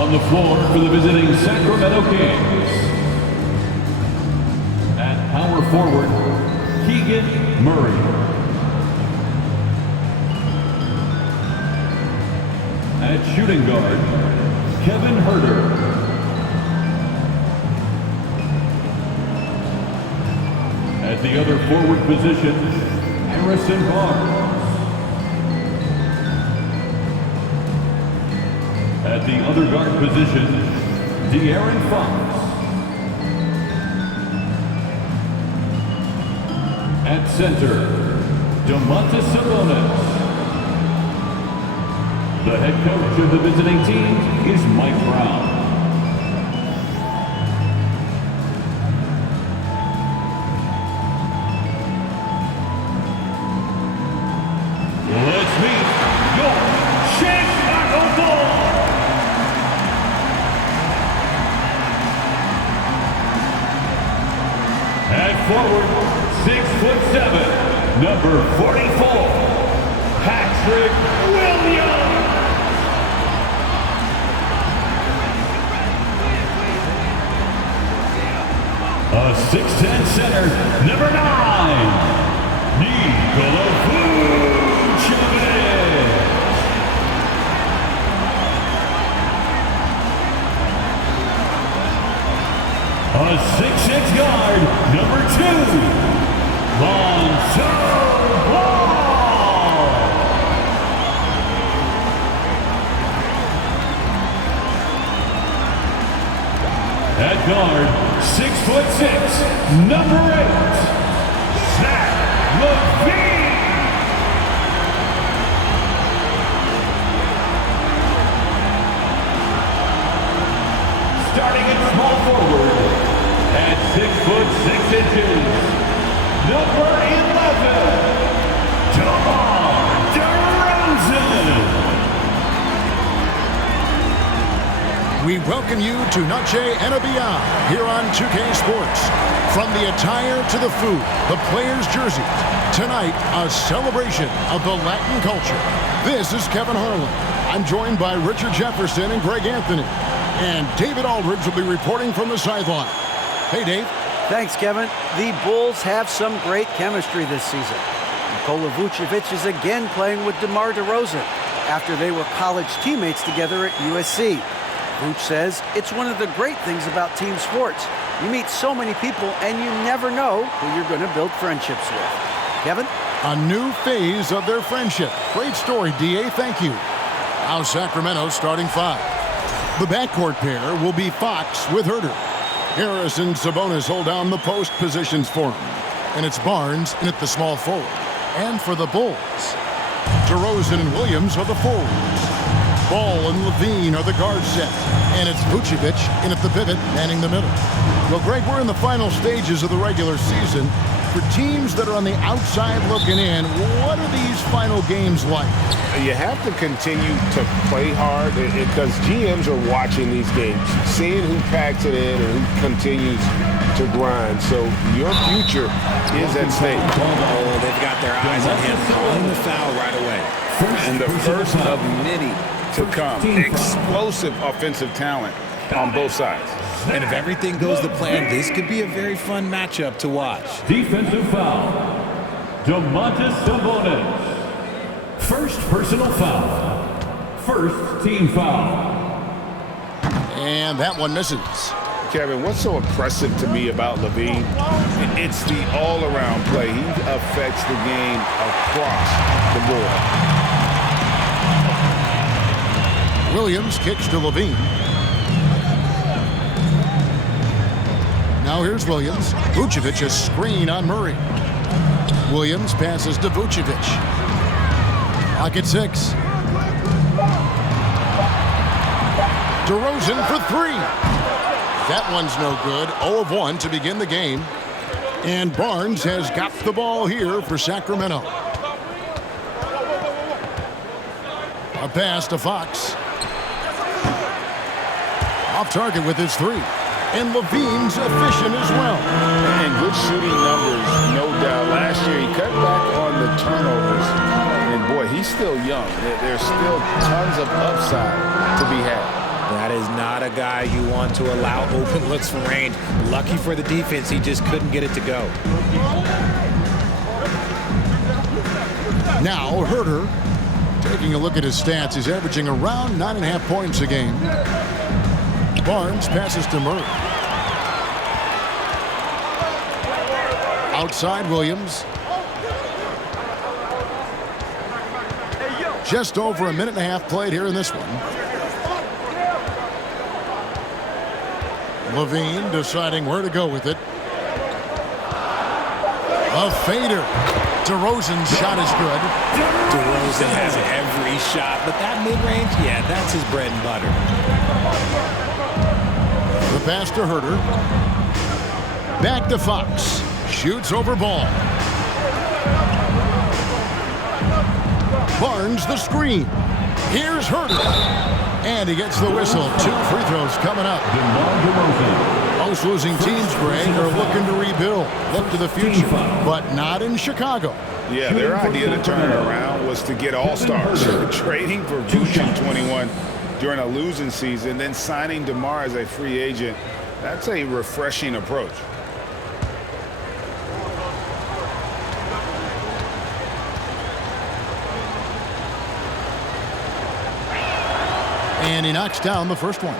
On the floor for the visiting Sacramento Kings. At power forward, Keegan Murray. At shooting guard, Kevin Herter. At the other forward position, Harrison Barnes. At the other guard position, De'Aaron Fox. At center, Domantas Sabonis. The head coach of the visiting team is Mike Brown. Let's meet your Chicago Bulls. At forward, 6'7", number 44, Patrick Williams. A 6'10" center, number 9, Nikola Vucevic. A 6'6" guard, number 2, Lonzo Ball. At guard, 6'6", number 8, Zach LaVine. Starting at small forward, at 6'6", number 11, DeMar DeRozan. We welcome you to Noche and Beyond here on 2K Sports. From the attire to the food, the players' jerseys. Tonight, a celebration of the Latin culture. This is Kevin Harlan. I'm joined by Richard Jefferson and Greg Anthony. And David Aldridge will be reporting from the sideline. Hey, Dave. Thanks, Kevin. The Bulls have some great chemistry this season. Nikola Vucevic is again playing with DeMar DeRozan after they were college teammates together at USC. Vuce says it's one of the great things about team sports. You meet so many people and you never know who you're going to build friendships with. Kevin? A new phase of their friendship. Great story, D.A. Thank you. Now Sacramento starting 5. The backcourt pair will be Fox with Herter. Harris and Sabonis hold down the post positions for him. And it's Barnes in at the small forward. And for the Bulls, DeRozan and Williams are the forwards. Ball and LaVine are the guard set. And it's Vucevic in at the pivot, manning the middle. Well, Greg, we're in the final stages of the regular season. For teams that are on the outside looking in, what are these final games like? You have to continue to play hard because GMs are watching these games, seeing who packs it in and who continues to grind. So your future is at stake. Oh, they've got their eyes on him calling the foul right away. And the first of many to come. Explosive offensive talent on both sides. And if everything goes to plan, this could be a very fun matchup to watch. Defensive foul, Domantas Sabonis. First personal foul. First team foul. And that one misses. Kevin, what's so impressive to me about LaVine? It's the all-around play. He affects the game across the board. Williams kicks to LaVine. Now here's Williams. Vucevic a screen on Murray. Williams passes to Vucevic. Clock at 6. DeRozan for 3. That one's no good. 0 of 1 to begin the game. And Barnes has got the ball here for Sacramento. A pass to Fox. Off target with his 3. And LaVine's efficient as well. And good shooting numbers, no doubt. Last year, he cut back on the turnovers. And, boy, he's still young. There's still tons of upside to be had. That is not a guy you want to allow open looks from range. Lucky for the defense, he just couldn't get it to go. Now Herder, taking a look at his stats, he's averaging around 9.5 points a game. Barnes passes to Murray. Outside Williams. Just over a minute and a half played here in this one. Levine deciding where to go with it. A fader. DeRozan's shot is good. DeRozan has every shot, but that mid-range, yeah, that's his bread and butter. The pass to Herder. Back to Fox. Shoots over Ball. Barnes the screen. Here's Herder. And he gets the whistle. 2 free throws coming up. Most losing teams, Greg, are looking to rebuild. Look to the future, but not in Chicago. Yeah, their idea to turn it around was to get all-stars. Trading for Vooch in 21 during a losing season, then signing DeMar as a free agent. That's a refreshing approach. And he knocks down the first one.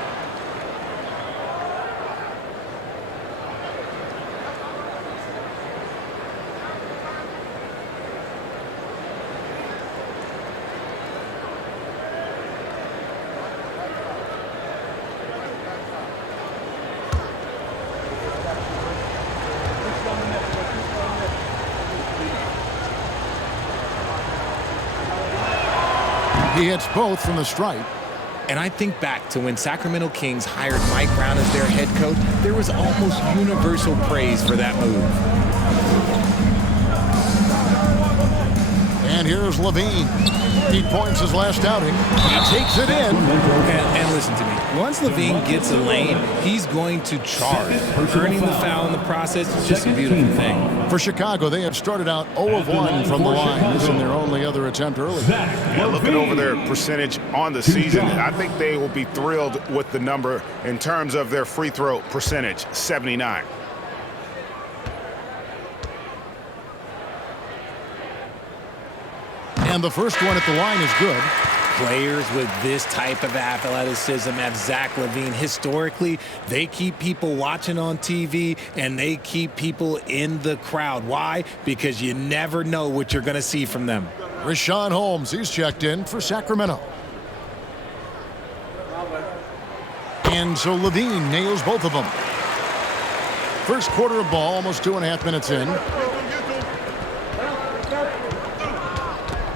He hits both from the stripe. And I think back to when Sacramento Kings hired Mike Brown as their head coach, there was almost universal praise for that move. And here's Levine. 8 points his last outing. He takes it in. And listen to me. Once Levine gets a lane, he's going to charge. Earning the foul in the process is just a beautiful thing. For Chicago, they have started out 0 of 1 from the line. This is their only other attempt early. Yeah, looking over their percentage on the season, I think they will be thrilled with the number in terms of their free throw percentage, 79. And the first one at the line is good. Players with this type of athleticism as Zach LaVine, historically, they keep people watching on TV and they keep people in the crowd. Why? Because you never know what you're going to see from them. Richaun Holmes, he's checked in for Sacramento. And so Levine nails both of them. First quarter of ball, almost 2.5 minutes in.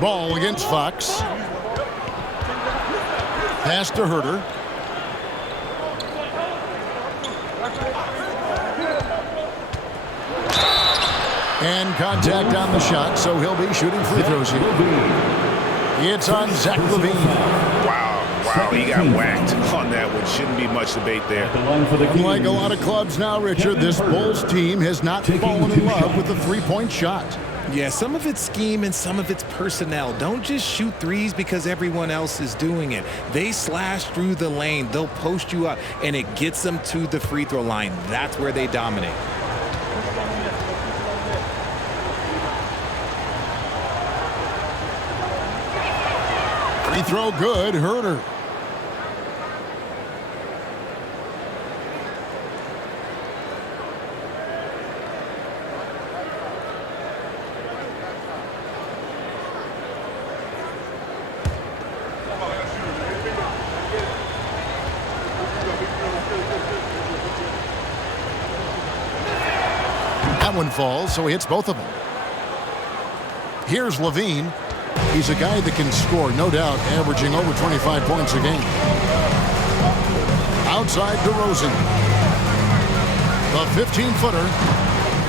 Ball against Fox. Pass to Herder. And contact on the shot, so he'll be shooting free throws here. It's on Zach LaVine. Wow, he got whacked on that one. Shouldn't be much debate there. Unlike a lot of clubs now, Richard, this Bulls team has not fallen in love with the three-point shot. Yeah, some of it's scheme and some of it's personnel. Don't just shoot threes because everyone else is doing it. They slash through the lane. They'll post you up, and it gets them to the free throw line. That's where they dominate. Free throw good, Herder. That one falls, so he hits both of them. Here's Levine. He's a guy that can score, no doubt, averaging over 25 points a game. Outside DeRozan. The 15-footer.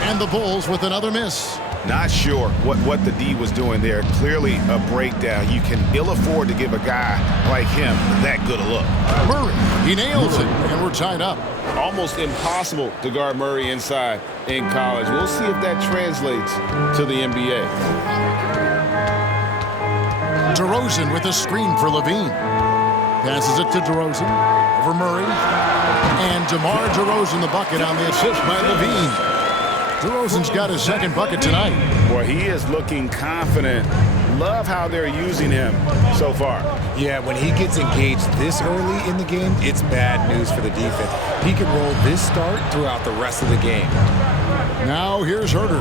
And the Bulls with another miss. Not sure what the D was doing there. Clearly a breakdown. You can ill afford to give a guy like him that good a look. Murray, he nails it, and we're tied up. Almost impossible to guard Murray inside in college. We'll see if that translates to the NBA. DeRozan with a screen for Levine. Passes it to DeRozan. for Murray. And DeMar DeRozan the bucket on the assist by Levine. DeRozan's got his second bucket tonight. Boy, he is looking confident. Love how they're using him so far. Yeah, when he gets engaged this early in the game, it's bad news for the defense. He can roll this start throughout the rest of the game. Now here's Herter.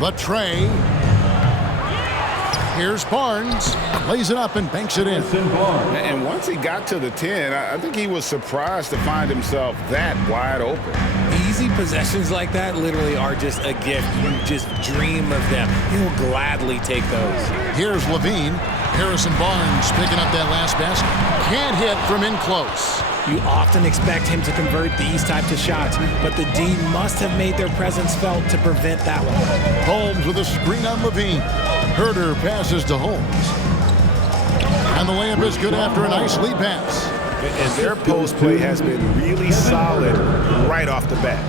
The tray. Here's Barnes. Lays it up and banks it in. And once he got to the 10, I think he was surprised to find himself that wide open. Easy possessions like that literally are just a gift. You just dream of them. He'll gladly take those. Here's Levine. Harrison Barnes picking up that last basket. Can't hit from in close. You often expect him to convert these types of shots, but the D must have made their presence felt to prevent that one. Holmes with a screen on Levine. Herter passes to Holmes. And the layup is good after a nice lead pass. And their post play has been really solid right off the bat.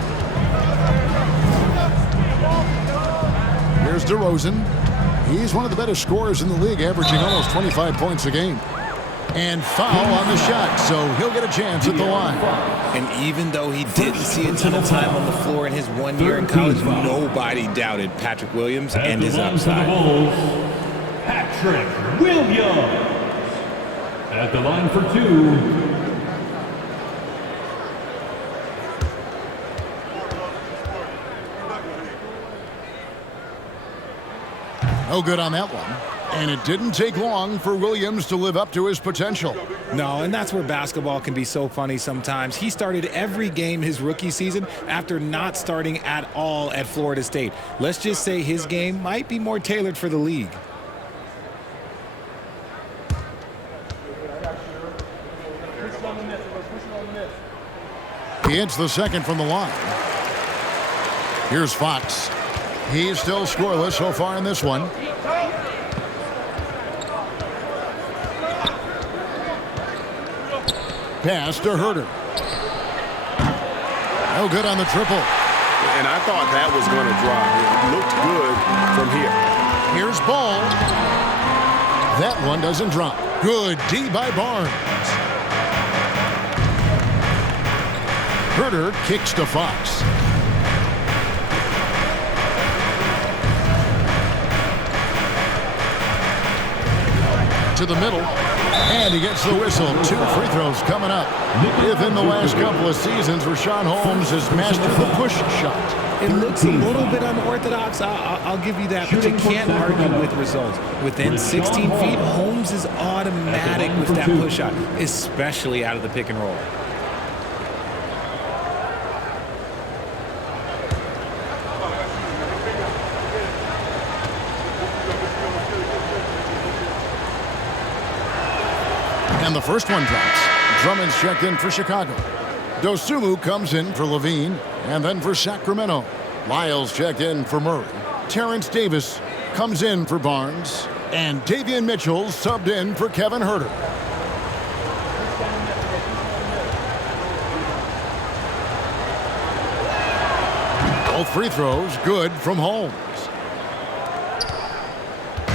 Here's DeRozan. He's one of the better scorers in the league, averaging almost 25 points a game. And foul on the shot, so he'll get a chance at the line. And even though he didn't see a ton of time on the floor in his 1 year in college, nobody doubted Patrick Williams and his upside. Patrick Williams at the line for two. No good on that one. And it didn't take long for Williams to live up to his potential. No, and that's where basketball can be so funny sometimes. He started every game his rookie season after not starting at all at Florida State. Let's just say his game might be more tailored for the league. He hits the second from the line. Here's Fox. He's still scoreless so far in this one. Pass to Herter. No good on the triple. And I thought that was going to drop. It looked good from here. Here's Ball. That one doesn't drop. Good D by Barnes. Herter kicks to Fox. To the middle, and he gets the whistle. 2 free throws coming up. If in the last couple of seasons, Rashawn Holmes has mastered the push shot. It looks a little bit unorthodox, I'll give you that, but you can't argue with results. Within 16 feet, Holmes is automatic with that push shot, especially out of the pick and roll. And the first one drops. Drummond's checked in for Chicago. Dosunmu comes in for Levine, and then for Sacramento. Lyles checked in for Murray. Terrence Davis comes in for Barnes. And Davion Mitchell subbed in for Kevin Herter. Both free throws good from Holmes.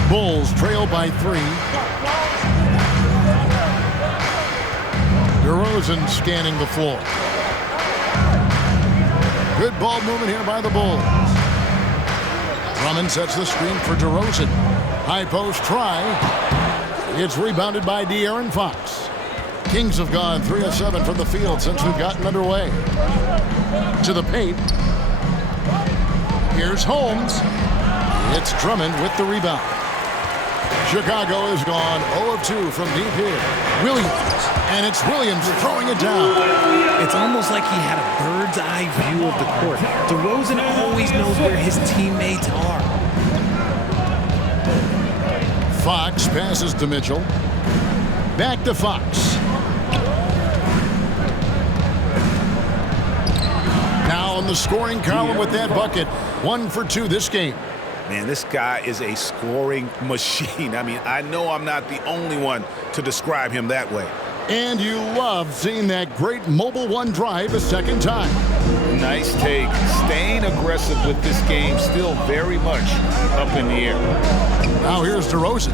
Bulls trail by 3. DeRozan scanning the floor. Good ball movement here by the Bulls. Drummond sets the screen for DeRozan. High post try. It's rebounded by De'Aaron Fox. Kings have gone 3 of 7 from the field since we've gotten underway. To the paint. Here's Holmes. It's Drummond with the rebound. Chicago has gone 0 of 2 from deep here. Williams. And it's Williams throwing it down. It's almost like he had a bird's eye view of the court. DeRozan always knows where his teammates are. Fox passes to Mitchell. Back to Fox. Now in the scoring column with that bucket. 1 for 2 this game. Man, this guy is a scoring machine. I mean, I know I'm not the only one to describe him that way. And you love seeing that great mobile one drive a second time. Nice take. Staying aggressive with this game, still very much up in the air. Now here's DeRozan.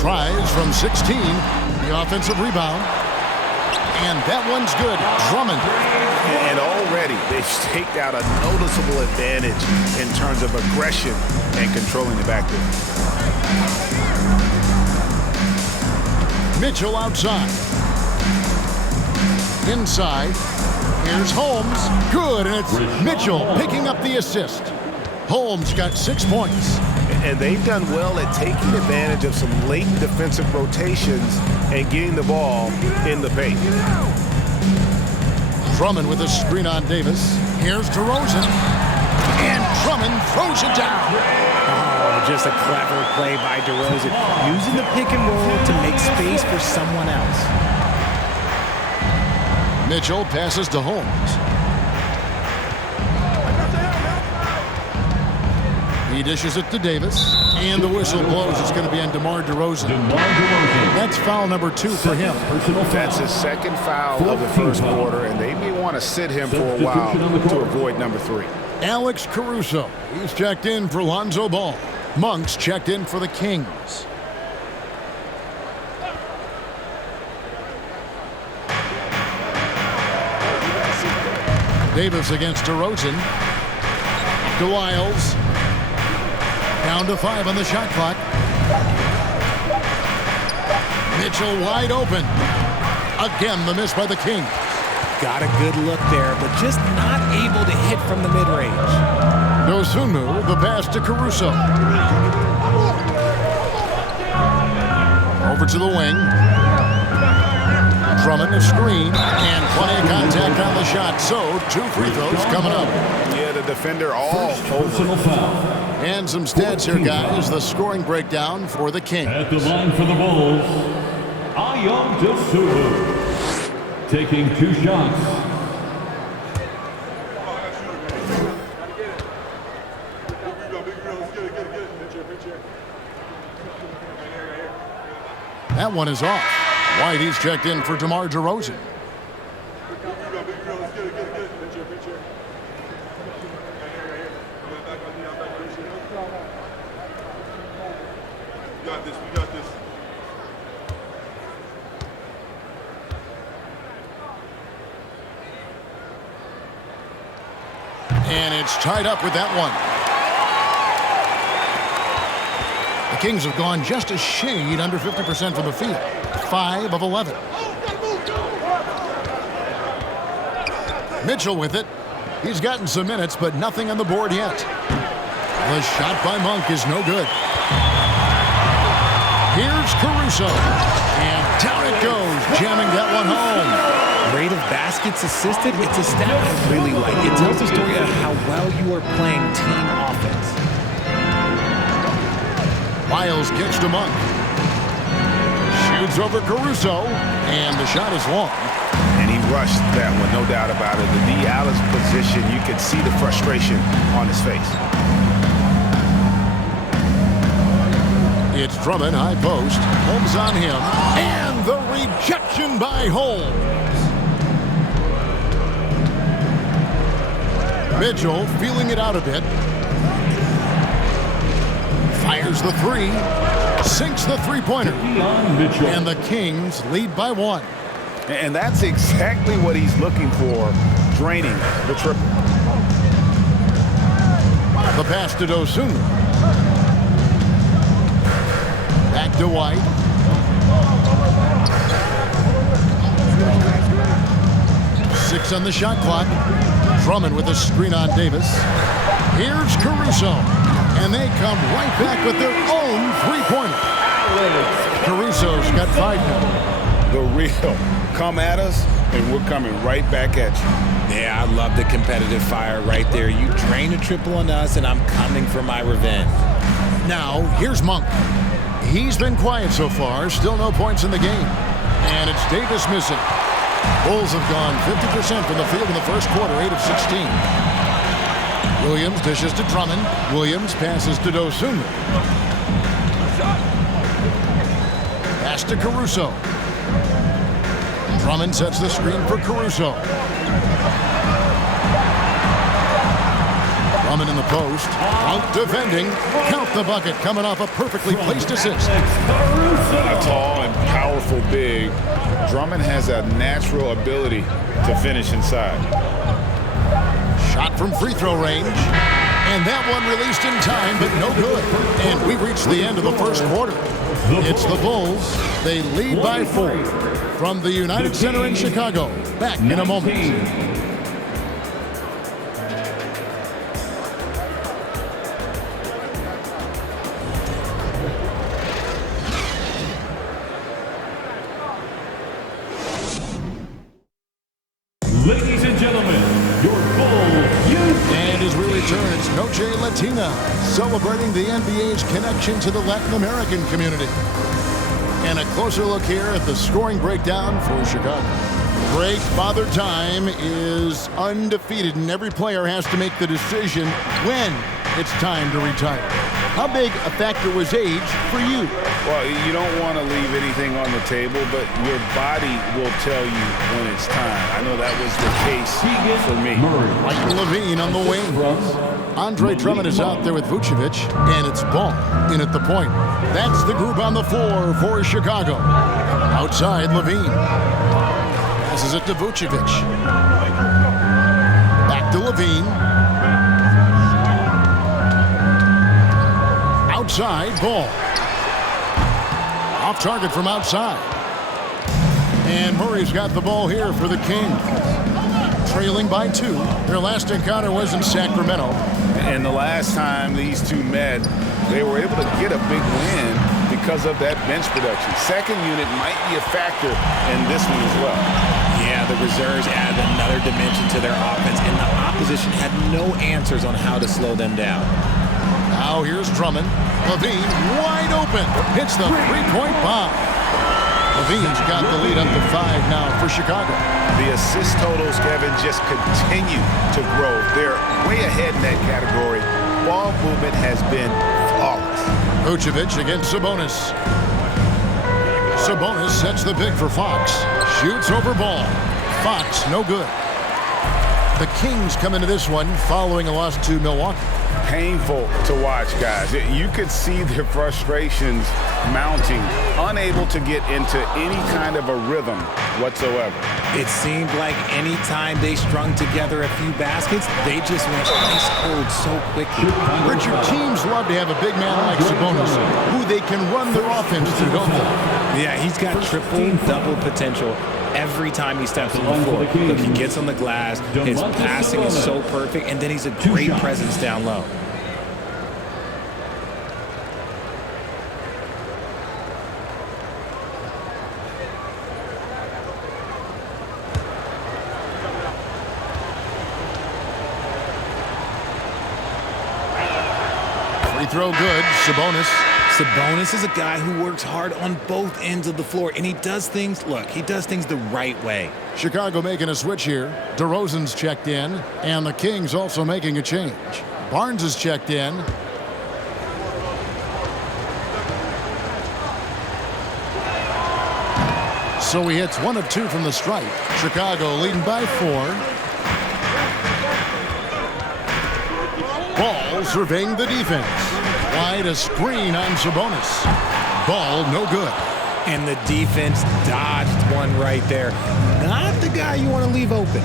Tries from 16. The offensive rebound. And that one's good. Drummond. And already they've staked out a noticeable advantage in terms of aggression and controlling the backfield. Mitchell outside. Inside. Here's Holmes. Good, and it's Mitchell picking up the assist. Holmes got 6 points. And they've done well at taking advantage of some late defensive rotations and getting the ball in the paint. Drummond with a screen on Davis. Here's DeRozan. And Drummond throws it down. Oh, just a clever play by DeRozan, using the pick and roll to make space for someone else. Mitchell passes to Holmes. He dishes it to Davis. And the whistle blows. It's going to be on DeMar DeRozan. That's foul number 2 for him. That's his second foul of the first quarter, and they may want to sit him for a while to avoid number 3. Alex Caruso. He's checked in for Lonzo Ball. Monk's checked in for the Kings. Davis against DeRozan. To Wiles. Down to 5 on the shot clock. Mitchell wide open. Again, the miss by the Kings. Got a good look there, but just not able to hit from the mid-range. Dosunmu, the pass to Caruso. Over to the wing. Drummond a screen, and plenty of contact on the shot. So, 2 free throws coming up. Yeah, the defender all over. And some stats here, guys. The scoring breakdown for the Kings. At the line for the Bulls, Ayam Dosunmu taking 2 shots. That one is off. Whitey's checked in for DeMar DeRozan. And it's tied up with that one. The Kings have gone just a shade under 50% from the field. 5 of 11. Mitchell with it. He's gotten some minutes, but nothing on the board yet. The shot by Monk is no good. Here's Caruso. And down it goes, jamming that one home. Rate of baskets assisted, it's a stat I really like. It tells the story of how well you are playing team offense. Miles gets to Monk. Shoots over Caruso, and the shot is long. And he rushed that one, no doubt about it. The D. Alice position, you could see the frustration on his face. It's Drummond, high post. Holmes on him. And the rejection by Holmes. Mitchell feeling it out a bit. Fires the 3. Sinks the three-pointer. And the Kings lead by 1. And that's exactly what he's looking for, draining the triple. The pass to Dosunmu. Back to White. Six on the shot clock. Drummond with a screen on Davis. Here's Caruso. And they come right back with their own three-pointer. Caruso's got 5 now. The real come at us, and we're coming right back at you. Yeah, I love the competitive fire right there. You drain a triple on us, and I'm coming for my revenge. Now, here's Monk. He's been quiet so far. Still no points in the game. And it's Davis missing. Bulls have gone 50% from the field in the first quarter, 8 of 16. Williams dishes to Drummond. Williams passes to Dosunmu. Pass to Caruso. Drummond sets the screen for Caruso. Drummond in the post. Out defending. Count the bucket coming off a perfectly placed assist. A tall and powerful powerful big, Drummond has a natural ability to finish inside. Shot from free throw range. And that one released in time, but no good. And we reached the end of the first quarter. It's the Bulls. They lead by 4 from the United Center in Chicago. Back in a moment. Ladies and gentlemen, your Bulls youth. And as we return, it's Noche Latina, celebrating the NBA's connection to the Latin American community. And a closer look here at the scoring breakdown for Chicago. Great Father Time is undefeated, and every player has to make the decision when it's time to retire. How big a factor was age for you? Well, you don't want to leave anything on the table, but your body will tell you when it's time. I know that was the case for me. Michael Levine on the wing. Andre Drummond is out there with Vucevic, and it's Ball in at the point. That's the group on the floor for Chicago. Outside, Levine. Passes it to Vucevic. Back to Levine. Outside, Ball. Off target from outside. And Murray's got the ball here for the Kings. Trailing by 2. Their last encounter was in Sacramento. And the last time these two met, they were able to get a big win because of that bench production. Second unit might be a factor in this one as well. Yeah, the reserves added another dimension to their offense, and the opposition had no answers on how to slow them down. Now here's Drummond. Levine wide open. Hits the three-point bomb. Levine's got the lead up to 5 now for Chicago. The assist totals, Kevin, just continue to grow. They're way ahead in that category. Ball movement has been flawless. Vucevic against Sabonis. Sabonis sets the pick for Fox. Shoots over Ball. Fox, no good. The Kings come into this one following a loss to Milwaukee. Painful to watch, guys. You could see their frustrations mounting, unable to get into any kind of a rhythm whatsoever. It seemed like any time they strung together a few baskets, they just went ice cold so quickly. Richard, teams love to have a big man like Sabonis, who they can run their offense through, don't they? Yeah, he's got triple-double potential every time he steps on the floor. Look, he gets on the glass, his passing is so perfect, and then he's a great presence down low. Free throw good, Sabonis. Sabonis is a guy who works hard on both ends of the floor, and he does things the right way. Chicago making a switch here. DeRozan's checked in, and the Kings also making a change. Barnes is checked in. So he hits 1 of 2 from the stripe. Chicago leading by 4. Ball surveying the defense. Wide a screen on Sabonis. Ball no good. And the defense dodged one right there. Not the guy you want to leave open.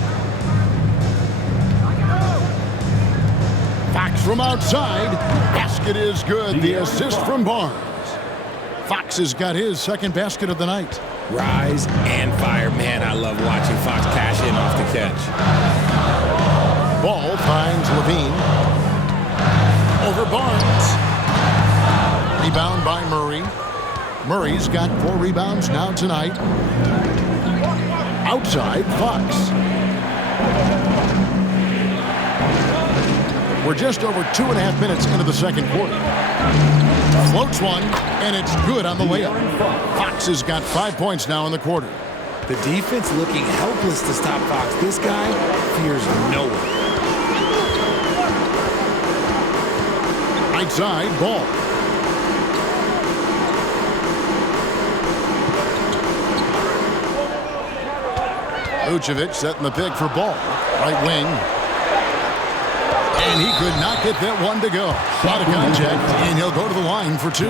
Fox from outside. Basket is good. The assist from Barnes. Fox has got his second basket of the night. Rise and fire. Man, I love watching Fox cash in off the catch. Ball finds Levine. Over Barnes. Rebound by Murray. Murray's got 4 rebounds now tonight. Outside, Fox. We're just over 2.5 minutes into the second quarter. Floats one, and it's good on the layup. Fox has got 5 points now in the quarter. The defense looking helpless to stop Fox. This guy fears no one. Right side, Ball. Vucevic setting the pick for Ball. Right wing. And he could not get that one to go. Out of contact, and he'll go to the line for 2.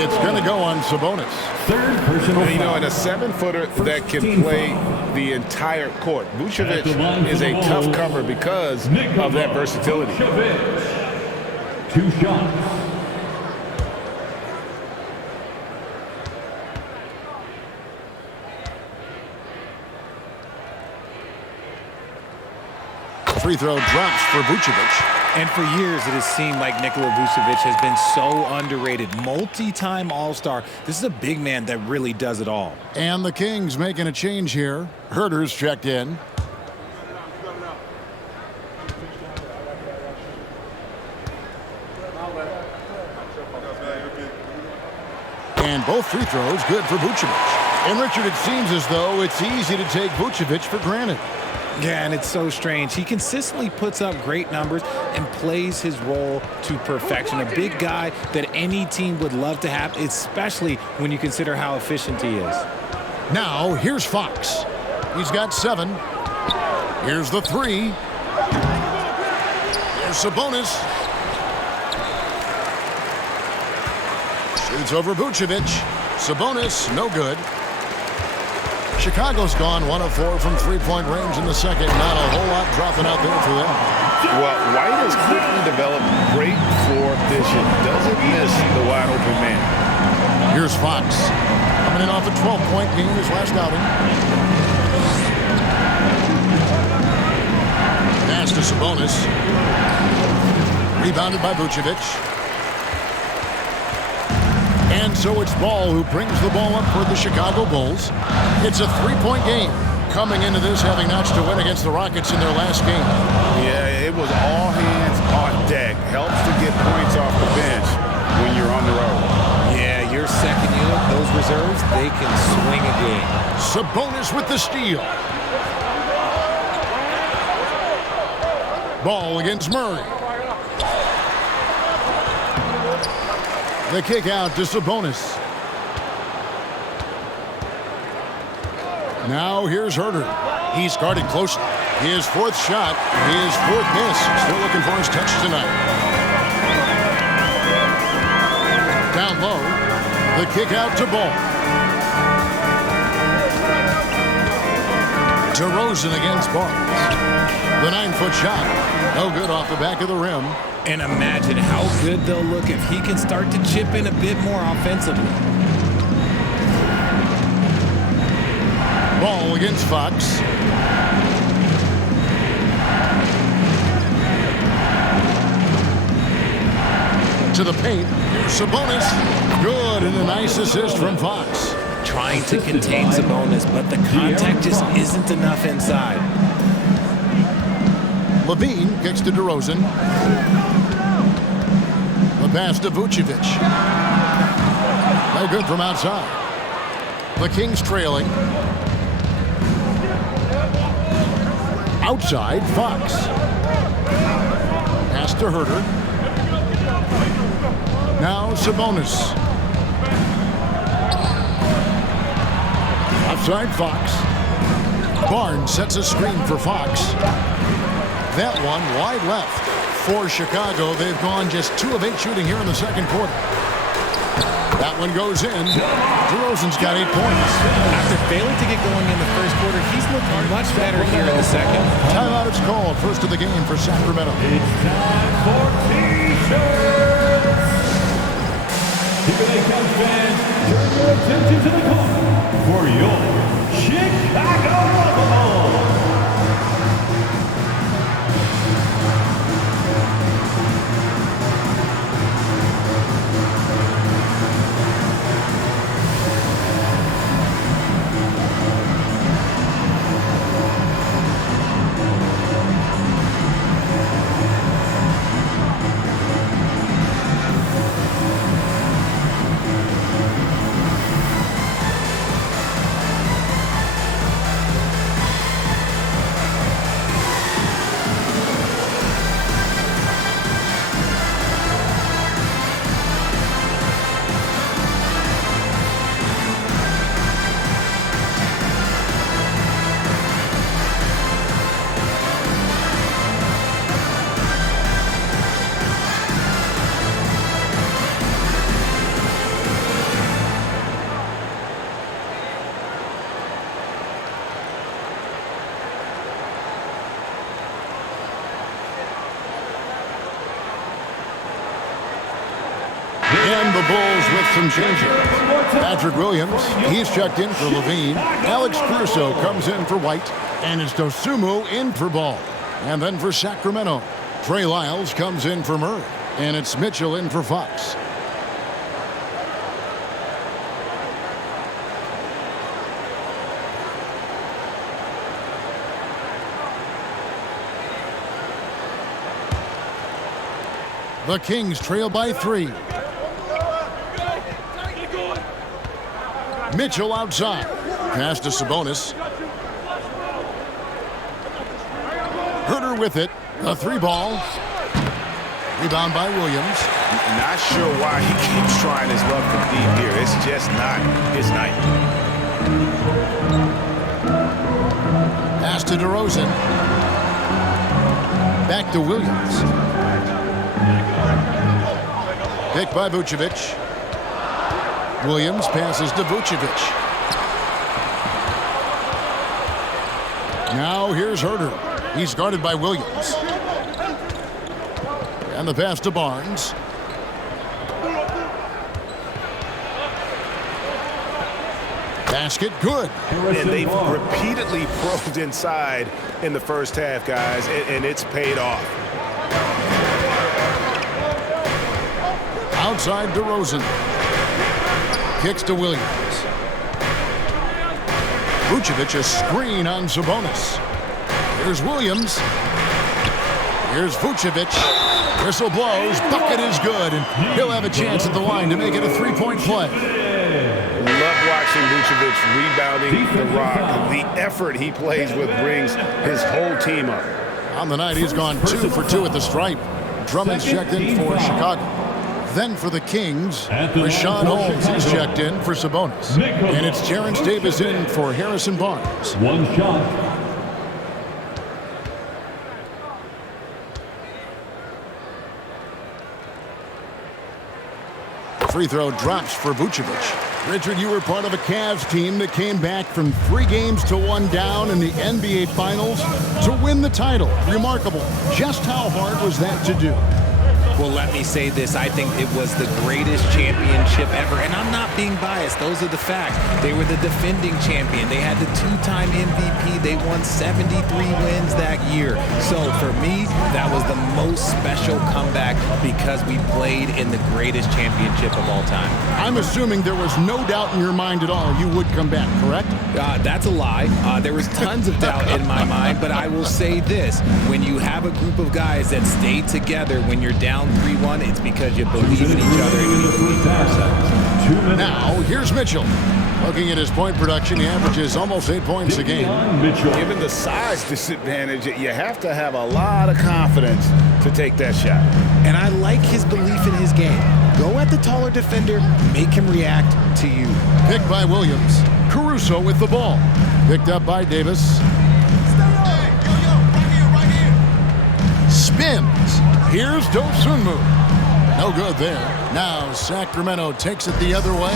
It's going to go on Sabonis. Third personal And, foul. and a 7-footer that can play the entire court. Vucevic is a tough cover because of that versatility. Vucevic. 2 shots. Free throw drops for Vucevic. And for years, it has seemed like Nikola Vucevic has been so underrated. Multi-time All-Star. This is a big man that really does it all. And the Kings making a change here. Herter's checked in. And both free throws good for Vucevic. And Richard, it seems as though it's easy to take Vucevic for granted. Yeah, and it's so strange. He consistently puts up great numbers and plays his role to perfection. A big guy that any team would love to have, especially when you consider how efficient he is. Now, here's Fox. He's got 7. Here's the 3. There's Sabonis. Shoots over Vucevic. Sabonis, no good. Chicago's gone 1 of 4 from three-point range in the second. Not a whole lot dropping out there for them. Well, White has quickly developed great floor vision. Doesn't miss the wide-open man. Here's Fox. Coming in off a 12-point game his last outing. Pass to Sabonis. Rebounded by Vucevic. And so it's Ball who brings the ball up for the Chicago Bulls. It's a 3-point game. Coming into this having notched to win against the Rockets in their last game. Yeah, it was all hands on deck. Helps to get points off the bench when you're on the road. Yeah, your second unit, those reserves, they can swing a game. Sabonis with the steal. Ball against Murray. The kick out to Sabonis. Now here's Herter. He's guarded closely. His 4th shot, his 4th miss. Still looking for his touch tonight. Down low. The kick out to Ball. DeRozan against Barnes. The 9-foot shot. No good off the back of the rim. And imagine how good they'll look if he can start to chip in a bit more offensively. Ball against Fox. To the paint. Here's Sabonis. Good, and a nice assist from Fox. Trying to contain Sabonis, but the contact just isn't enough inside. Levine kicks to DeRozan. The pass to Vucevic. No good from outside. The Kings trailing. Outside, Fox. Pass to Herter. Now Sabonis. Outside, Fox. Barnes sets a screen for Fox. That one wide left for Chicago. They've gone just 2 of 8 shooting here in the second quarter. That one goes in. DeRozan's got 8 points. After failing to get going in the first quarter, he's looked much better here in the second. Timeout is called. First of the game for Sacramento. It's time for T-shirts. Here they come, fans. Turn your attention to the court for your Chicago Bulls. the Bulls with some changes. Patrick Williams, he's checked in for Levine. Alex Caruso comes in for White. And it's Dosunmu in for Ball. And then for Sacramento, Trey Lyles comes in for Murray. And it's Mitchell in for Fox. The Kings trail by 3. Mitchell outside. Pass to Sabonis. Herter with it. A 3-ball. Rebound by Williams. Not sure why he keeps trying his luck from deep here. It's just not his night. Pass to DeRozan. Back to Williams. Pick by Vucevic. Williams passes to Vucevic. Now here's Herter. He's guarded by Williams. And the pass to Barnes. Basket good. And they've repeatedly probed inside in the first half, guys, and it's paid off. Outside DeRozan. Kicks to Williams. Vucevic a screen on Sabonis. Here's Williams. Here's Vucevic. Whistle blows. Bucket is good. And he'll have a chance at the line to make it a 3-point play. Love watching Vucevic rebounding the rock. The effort he plays with brings his whole team up. On the night, he's gone 2 for 2 at the stripe. Drummond's checked in for Chicago. Then for the Kings, Rashawn Holmes is checked in for Sabonis. And it's Terrence Davis in for Harrison Barnes. One shot. Free throw drops for Vucevic. Richard, you were part of a Cavs team that came back from 3 games to 1 down in the NBA Finals to win the title. Remarkable. Just how hard was that to do? Well, let me say this. I think it was the greatest championship ever. And I'm not being biased. Those are the facts. They were the defending champion. They had the 2-time MVP. They won 73 wins that year. So for me, that was the most special comeback because we played in the greatest championship of all time. I'm assuming there was no doubt in your mind at all you would come back, correct? That's a lie. There was tons of doubt in my mind, but I will say this. When you have a group of guys that stay together when you're down 3-1, it's because you believe in each other and you believe in ourselves. Now, here's Mitchell. Looking at his point production, he averages almost 8 points a game. Given the size disadvantage, you have to have a lot of confidence to take that shot. And I like his belief in his game. Go at the taller defender, make him react to you. Picked by Williams. Caruso with the ball. Picked up by Davis. Spins. Here's Dosunmu. No good there. Now Sacramento takes it the other way.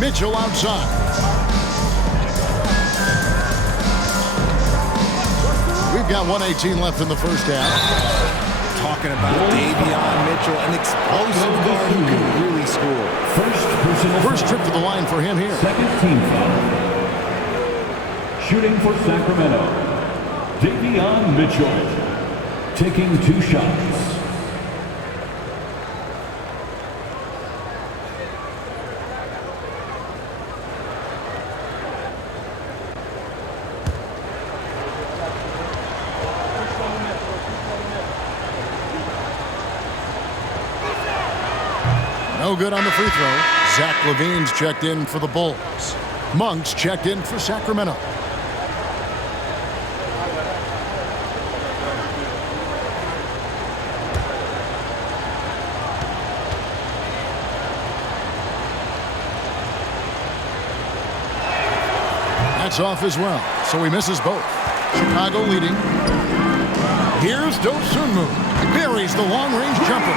Mitchell outside. We've got 1:18 left in the first half. Talking about Davion Mitchell, an explosive guard who can really score. First trip to the line for him here. Second team foul. Shooting for Sacramento, Davion Mitchell, taking 2 shots. No good on the free throw. Zach LaVine's checked in for the Bulls. Monk's checked in for Sacramento. That's off as well, so he misses both. Chicago leading. Here's Dosunmu. Buries the long-range jumper.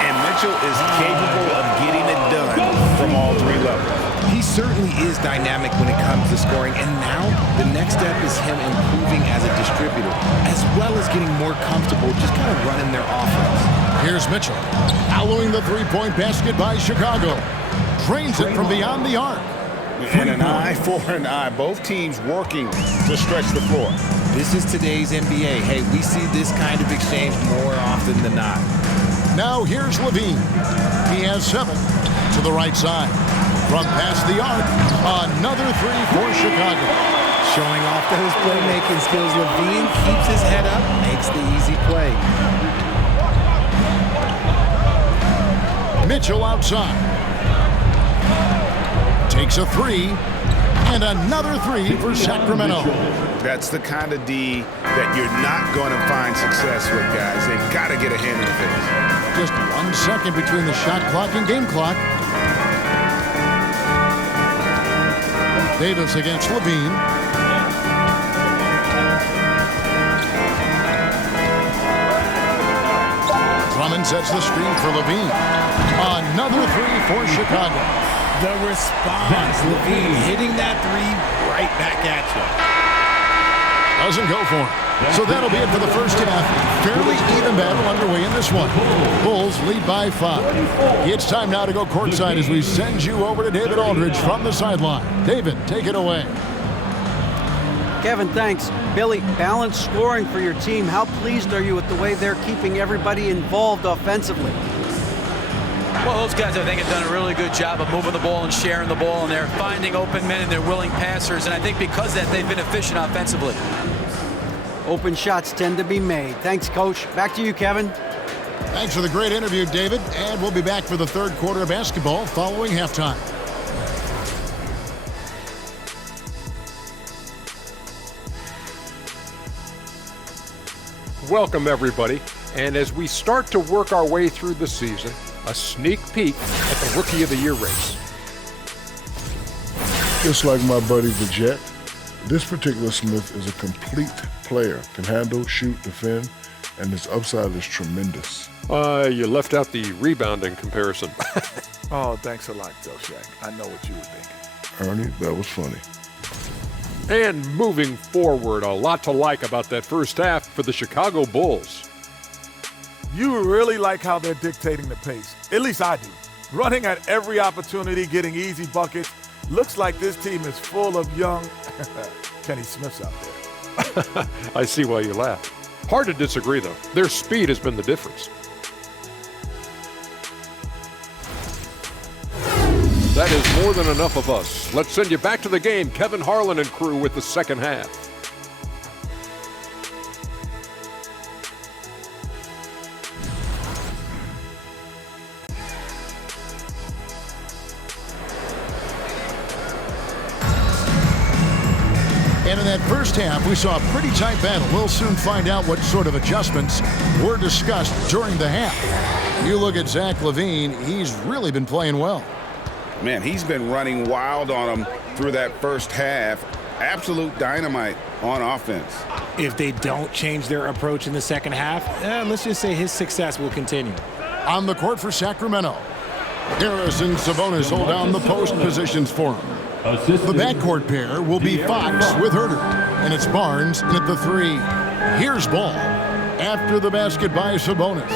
And Mitchell is capable of getting it done from all 3 levels. He's certainly is dynamic when it comes to scoring, and now the next step is him improving as a distributor, as well as getting more comfortable just kind of running their offense. Here's Mitchell, following the three-point basket by Chicago. Drains it from beyond the arc. And an eye for an eye. Both teams working to stretch the floor. This is today's NBA. Hey, we see this kind of exchange more often than not. Now here's Levine. He has 7 to the right side. From past the arc, another three for Chicago. Showing off those playmaking skills, Levine keeps his head up, makes the easy play. Mitchell outside. Takes a 3, and another 3 for Sacramento. That's the kind of D that you're not going to find success with, guys. They've got to get a hand in the face. Just 1 second between the shot clock and game clock. Davis against Levine. Drummond sets the screen for Levine. Another 3 for Chicago. The response, Levine hitting that 3 right back at you. Doesn't go for him. So that'll be it for the first half. Fairly even battle underway in this one. Bulls lead by 5. It's time now to go courtside as we send you over to David Aldridge from the sideline. David, take it away. Kevin, thanks. Billy, balanced scoring for your team. How pleased are you with the way they're keeping everybody involved offensively? Well, those guys, I think, have done a really good job of moving the ball and sharing the ball, and they're finding open men and they're willing passers, and I think because of that, they've been efficient offensively. Open shots tend to be made. Thanks, Coach. Back to you, Kevin. Thanks for the great interview, David, and we'll be back for the third quarter of basketball following halftime. Welcome, everybody. And as we start to work our way through the season, a sneak peek at the Rookie of the Year race. Just like my buddy the Jet, this particular Smith is a complete player. Can handle, shoot, defend, and his upside is tremendous. You left out the rebounding comparison. Oh, thanks a lot, Joe Shaq. I know what you were thinking. Ernie, that was funny. And moving forward, a lot to like about that first half for the Chicago Bulls. You really like how they're dictating the pace. At least I do. Running at every opportunity, getting easy buckets. Looks like this team is full of young Kenny Smiths out there. I see why you laugh. Hard to disagree, though. Their speed has been the difference. That is more than enough of us. Let's send you back to the game. Kevin Harlan and crew with the second half. And in that first half, we saw a pretty tight battle. We'll soon find out what sort of adjustments were discussed during the half. You look at Zach LaVine, he's really been playing well. Man, he's been running wild on them through that first half. Absolute dynamite on offense. If they don't change their approach in the second half, let's just say his success will continue. On the court for Sacramento, Harris and Sabonis hold down the post positions for him. The backcourt pair will be Fox with Herter, and it's Barnes at the 3. Here's Ball after the basket by Sabonis.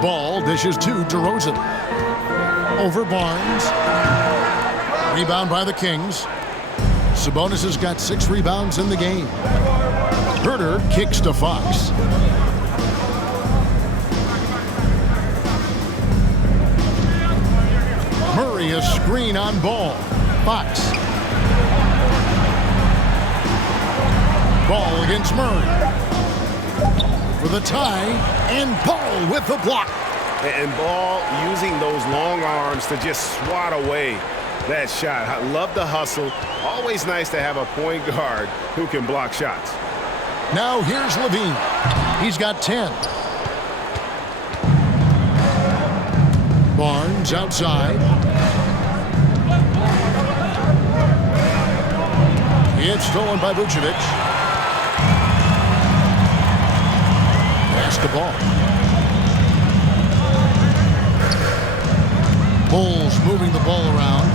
Ball dishes to DeRozan. Over Barnes. Rebound by the Kings. Sabonis has got 6 rebounds in the game. Herter kicks to Fox. Murray a screen on Ball. Fox. Ball against Murray. For the tie, and Ball with the block. And Ball using those long arms to just swat away that shot. I love the hustle. Always nice to have a point guard who can block shots. Now here's LaVine. He's got 10. Barnes outside. It's stolen by Vucevic. Pass the ball. Bulls moving the ball around.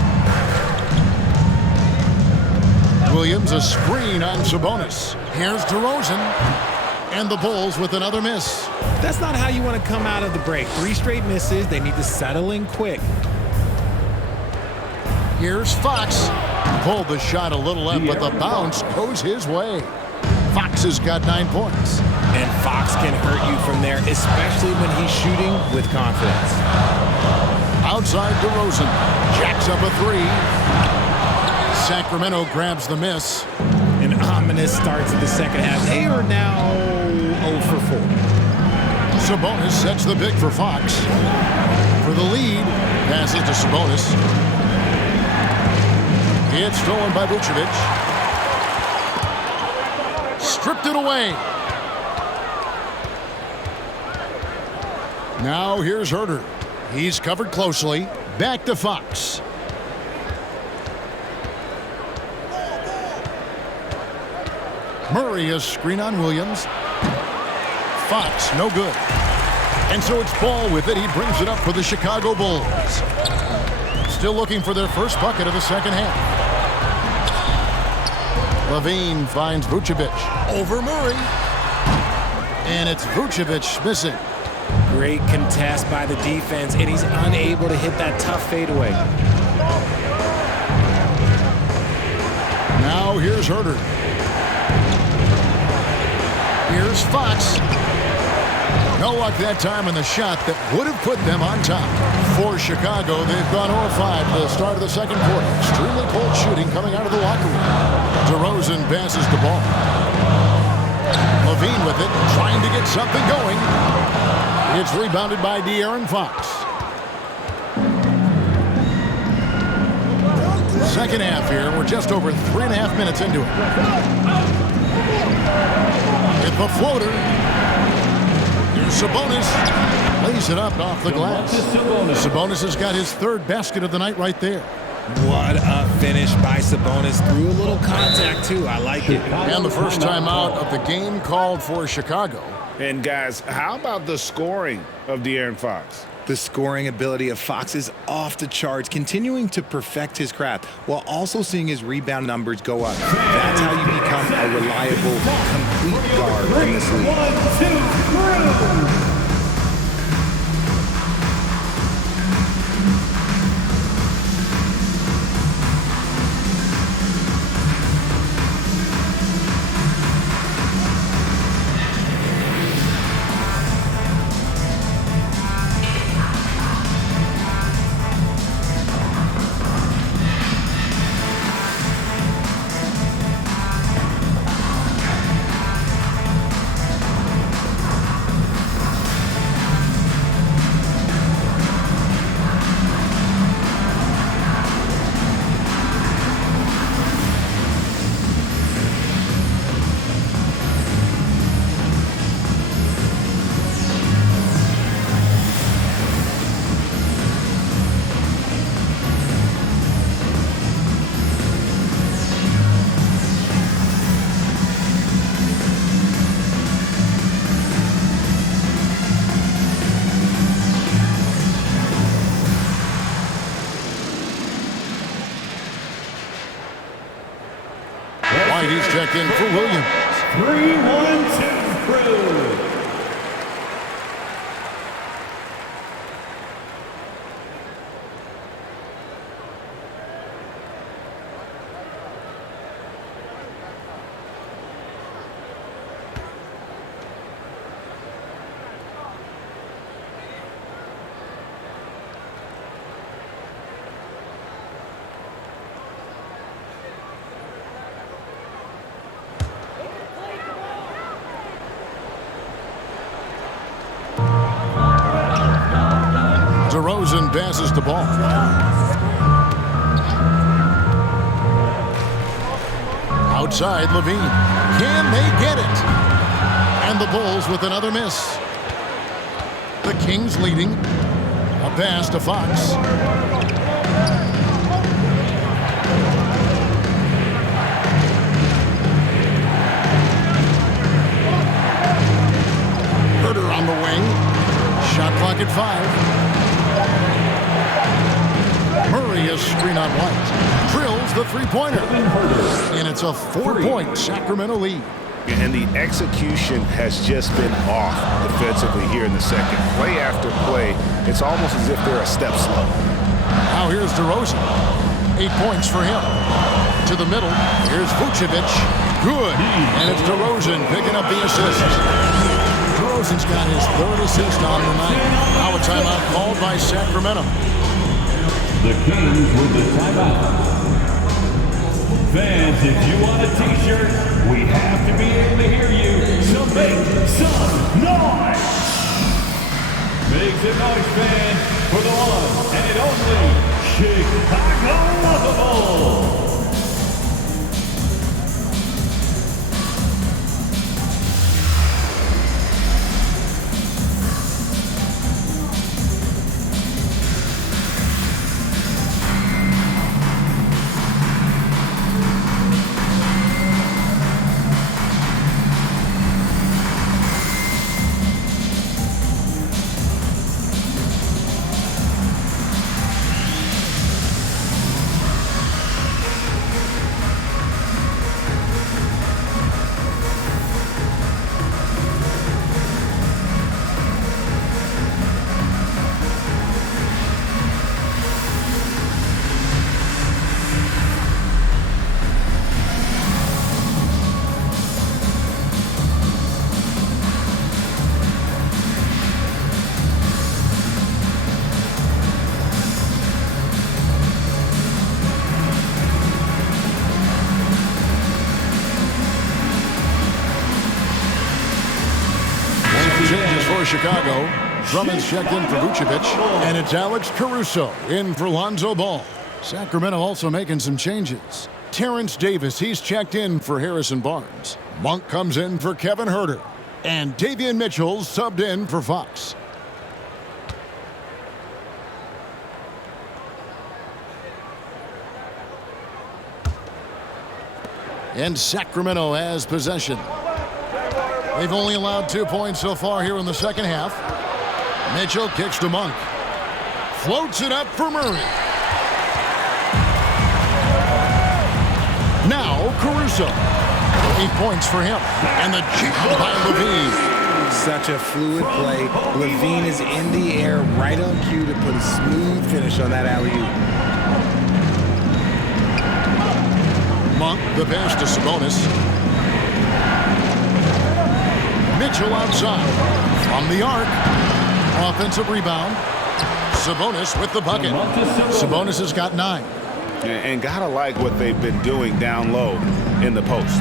Williams a screen on Sabonis. Here's DeRozan. And the Bulls with another miss. That's not how you want to come out of the break. 3 straight misses. They need to settle in quick. Here's Fox. Pulled the shot a little up, but the bounce goes his way. Fox has got 9 points. And Fox can hurt you from there, especially when he's shooting with confidence. Outside DeRozan. Jacks up a 3. Sacramento grabs the miss. An ominous start to the second half. They are now 0 for 4. Sabonis sets the pick for Fox. For the lead, passes to Sabonis. It's stolen by Vucevic. Stripped it away. Now here's Herter. He's covered closely. Back to Fox. Murray a screen on Williams. Fox, no good. And so it's Ball with it. He brings it up for the Chicago Bulls. Still looking for their first bucket of the second half. Levine finds Vucevic. Over Murray. And it's Vucevic missing. Great contest by the defense, and he's unable to hit that tough fadeaway. Now here's Herter. Here's Fox. No luck that time in the shot that would have put them on top. For Chicago, they've gone 0-5 to the start of the second quarter. Extremely cold shooting coming out of the locker room. DeRozan passes the ball. Levine with it, trying to get something going. It's rebounded by De'Aaron Fox. Second half here. We're just over 3.5 minutes into it. Hit the floater. Here's Sabonis. Lays it up off the glass. Sabonis has got his 3rd basket of the night right there. What a finish by Sabonis. Through a little contact, too. I like it. And the first time out of the game called for Chicago. And, guys, how about the scoring of De'Aaron Fox? The scoring ability of Fox is off the charts, continuing to perfect his craft while also seeing his rebound numbers go up. That's how you become a reliable, complete guard in this league. 1, 2, 3. He's checked in for Williams. 3-1-2 crew. DeRozan passes the ball. Outside, Levine. Can they get it? And the Bulls with another miss. The Kings leading. A pass to Fox. Herter on the wing. Shot clock at 5. Murray is screen on White. Drills the three-pointer. And it's a 4-point Sacramento lead. And the execution has just been off defensively here in the second. Play after play, it's almost as if they're a step slow. Now here's DeRozan. 8 points for him. To the middle, here's Vucevic. Good. And it's DeRozan picking up the assist. DeRozan's got his third assist on the night. Now a timeout called by Sacramento. The Kings with the timeout. Fans, if you want a t-shirt, we have to be able to hear you. So make some noise. Make some noise, fans, for the one and only Chicago Lovable. Chicago. Drummond's checked in for Vucevic, and it's Alex Caruso in for Lonzo Ball. Sacramento also making some changes. Terrence Davis, he's checked in for Harrison Barnes. Monk comes in for Kevin Huerter, and Davion Mitchell's subbed in for Fox. And Sacramento has possession. They've only allowed 2 points so far here in the second half. Mitchell kicks to Monk. Floats it up for Murray. Now Caruso. 8 points for him. And the jam by LaVine. Such a fluid play. LaVine is in the air right on cue to put a smooth finish on that alley-oop. Monk, the pass to Sabonis. Mitchell outside. From the arc. Offensive rebound. Sabonis with the bucket. Sabonis has got 9. And gotta like what they've been doing down low in the post.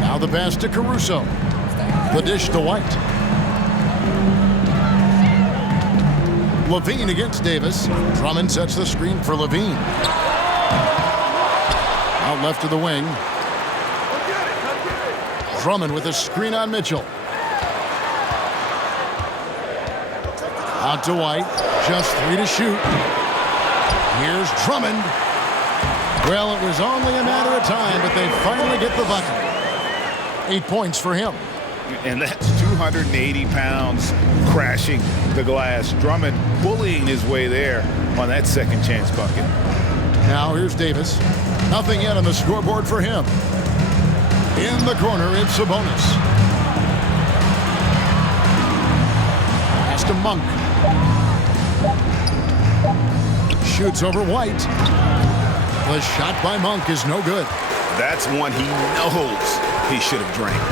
Now the pass to Caruso. The dish to White. LaVine against Davis. Drummond sets the screen for LaVine. Out left to the wing. Drummond with a screen on Mitchell. Out to White. Just 3 to shoot. Here's Drummond. Well, it was only a matter of time, but they finally get the bucket. 8 points for him. And that's 280 pounds crashing the glass. Drummond bullying his way there on that second chance bucket. Now here's Davis. Nothing yet on the scoreboard for him. In the corner, it's Sabonis. Pass to Monk. Shoots over White. The shot by Monk is no good. That's one he knows he should have drank.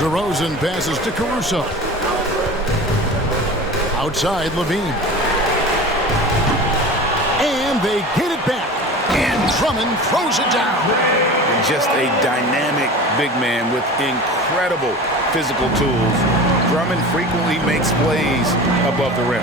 DeRozan passes to Caruso. Outside, LaVine. And they get it back. And Drummond throws it down. Just a dynamic big man with incredible physical tools. Drummond frequently makes plays above the rim.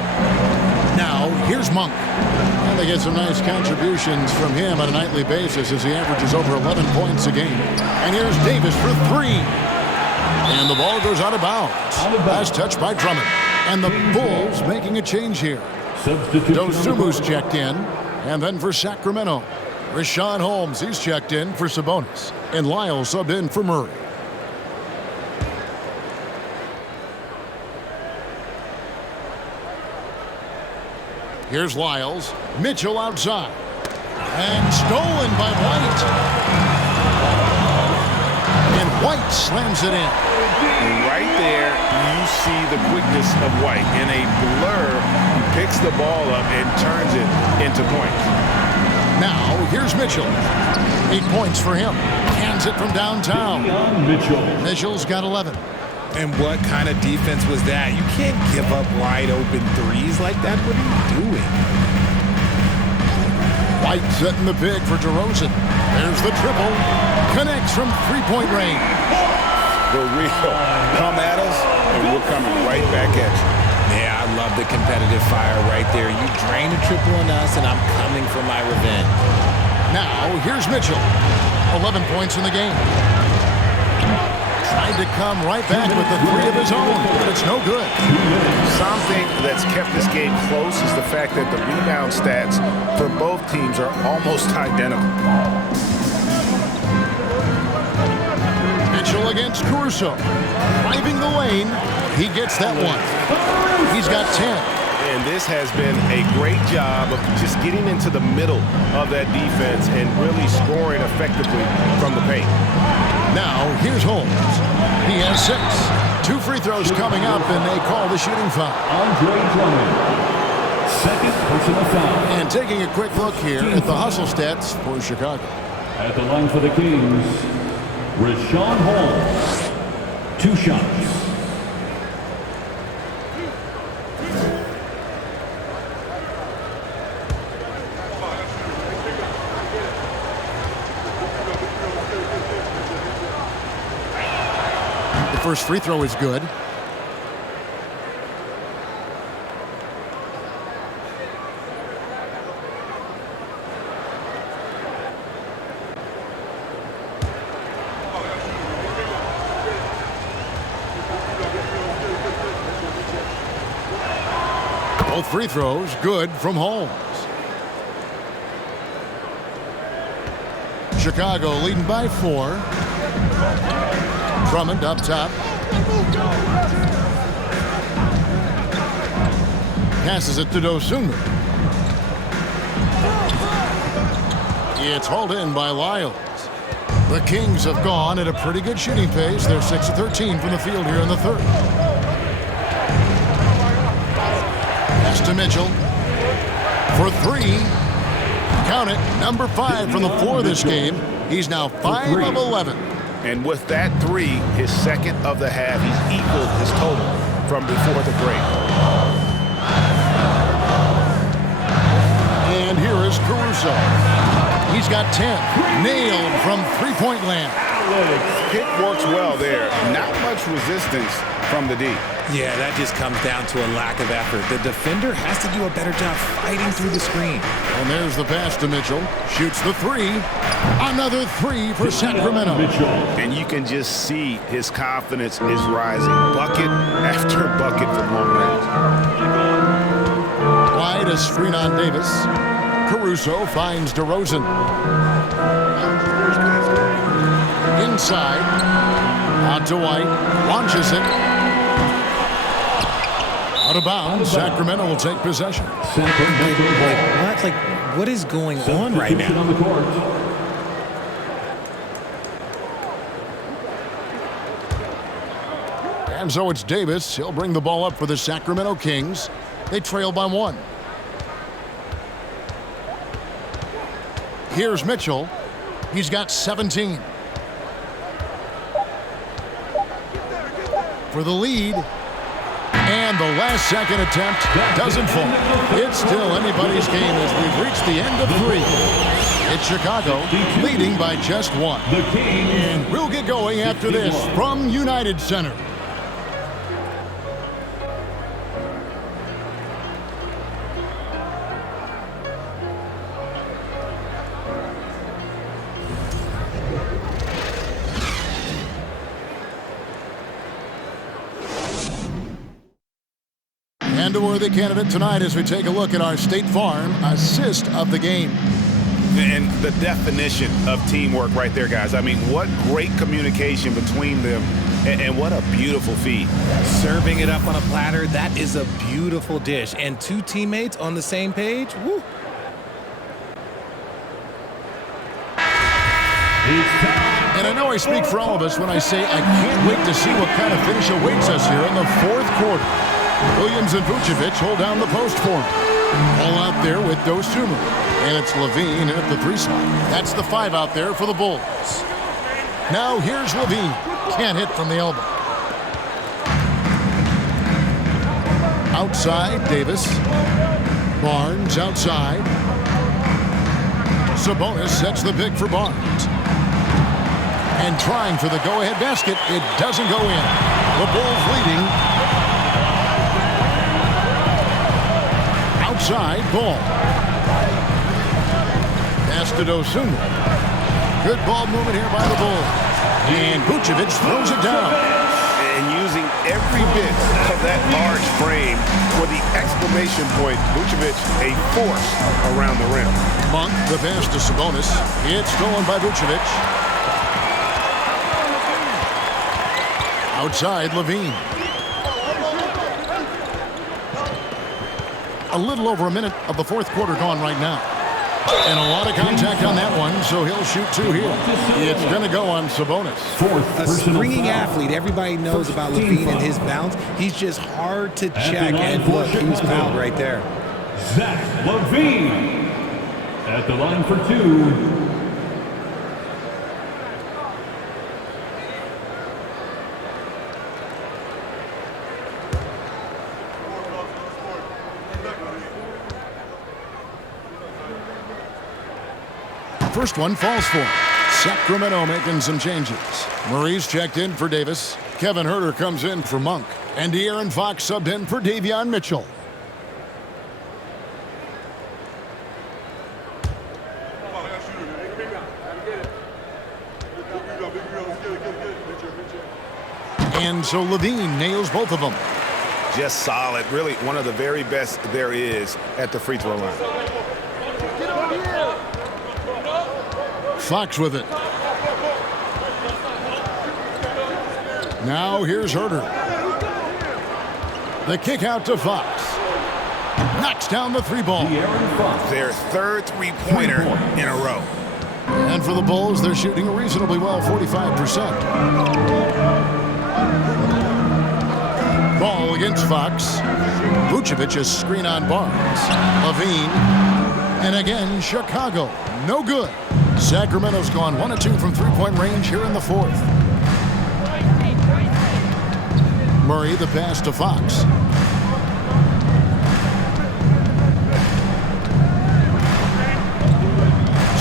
Now, here's Monk. And they get some nice contributions from him on a nightly basis as he averages over 11 points a game. And here's Davis for 3. And the ball goes out of bounds. Last touch by Drummond. And the Bulls making a change here. Dosumu's checked in. And then for Sacramento, Rashawn Holmes, he's checked in for Sabonis. And Lyle subbed in for Murray. Here's Lyles. Mitchell outside. And stolen by White. And White slams it in. Right there, you see the quickness of White. In a blur, he picks the ball up and turns it into points. Now, here's Mitchell. 8 points for him. Hands it from downtown. Mitchell's got 11. And what kind of defense was that? You can't give up wide open threes like that. What are you doing? White setting the pick for DeRozan. There's the triple. Connects from three-point range. The real come at us, and we're coming right back at you. Yeah, I love the competitive fire right there. You drain a triple on us, and I'm coming for my revenge. Now, here's Mitchell. 11 points in the game. Tried to come right back with the three of his own, but it's no good. Something that's kept this game close is the fact that the rebound stats for both teams are almost identical. Mitchell against Caruso. Driving the lane. He gets that one. He's got 10. And this has been a great job of just getting into the middle of that defense and really scoring effectively from the paint. Now, here's Holmes. He has 6. 2 free throws coming up, and they call the shooting foul. Andre Drummond, second personal foul. And taking a quick look here at the hustle stats for Chicago. At the line for the Kings, Rashawn Holmes, 2 shots. First free throw is good. Both free throws good from Holmes. Chicago leading by 4. Drummond up top. Passes it to Dosunmu. It's hauled in by Lyles. The Kings have gone at a pretty good shooting pace. They're 6 of 13 from the field here in the third. Pass to Mitchell for 3. Count it, number 5 from the floor this game. He's now 5 of 11. And with that 3, his second of the half, he's equaled his total from before the break. And here is Caruso. He's got 10. Nailed from three-point land. Pick works well there. Not much resistance from the D. Yeah, that just comes down to a lack of effort. The defender has to do a better job fighting through the screen. And there's the pass to Mitchell. Shoots the 3. Another 3 for Sacramento. And you can just see his confidence is rising. Bucket after bucket from long range. Wide, a screen on Davis. Caruso finds DeRozan. Inside. Out to White. Launches it. Out of bounds. Sacramento will take possession. What is going on right now? On the court. And so it's Davis. He'll bring the ball up for the Sacramento Kings. They trail by 1. Here's Mitchell. He's got 17. For the lead. And the last second attempt doesn't fall. It's still anybody's game as we've reached the end of 3. It's Chicago leading by just 1. And we'll get going after this from United Center. And a worthy candidate tonight as we take a look at our State Farm assist of the game. And the definition of teamwork right there, guys. I mean, what great communication between them, and what a beautiful feed. Serving it up on a platter, that is a beautiful dish. And 2 teammates on the same page, woo. And I know I speak for all of us when I say I can't wait to see what kind of finish awaits us here in the fourth quarter. Williams and Vucevic hold down the post for him. All out there with Dosunmu. And it's Levine at the 3 slot. That's the 5 out there for the Bulls. Now here's Levine. Can't hit from the elbow. Outside, Davis. Barnes outside. Sabonis sets the pick for Barnes. And trying for the go-ahead basket. It doesn't go in. The Bulls leading. Outside, Ball. Pass to Dosunmu. Good ball movement here by the Bulls. And Vucevic throws it down. And using every bit of that large frame for the exclamation point, Vucevic a force around the rim. Monk, the pass to Sabonis. It's stolen by Vucevic. Outside, Levine. A little over a minute of the fourth quarter gone right now. And a lot of contact on that one, so he'll shoot 2 here. It's going to go on Sabonis. A springing athlete. Everybody knows about Levine and his bounce. He's just hard to check. And look, he was fouled right there. Zach Levine at the line for 2. First one falls for him. Sacramento making some changes. Murray's checked in for Davis. Kevin Huerter comes in for Monk. And De'Aaron Fox subbed in for Davion Mitchell. And so Levine nails both of them. Just solid. Really one of the very best there is at the free throw line. Fox with it. Now here's Huerter. The kick out to Fox. Knocks down the 3 ball. Their third three-pointer in a row. And for the Bulls, they're shooting reasonably well, 45%. Ball against Fox. Vucevic is screen on Barnes. Levine. And again, Chicago. No good. Sacramento's gone 1 of 2 from 3-point range here in the fourth. Murray the pass to Fox.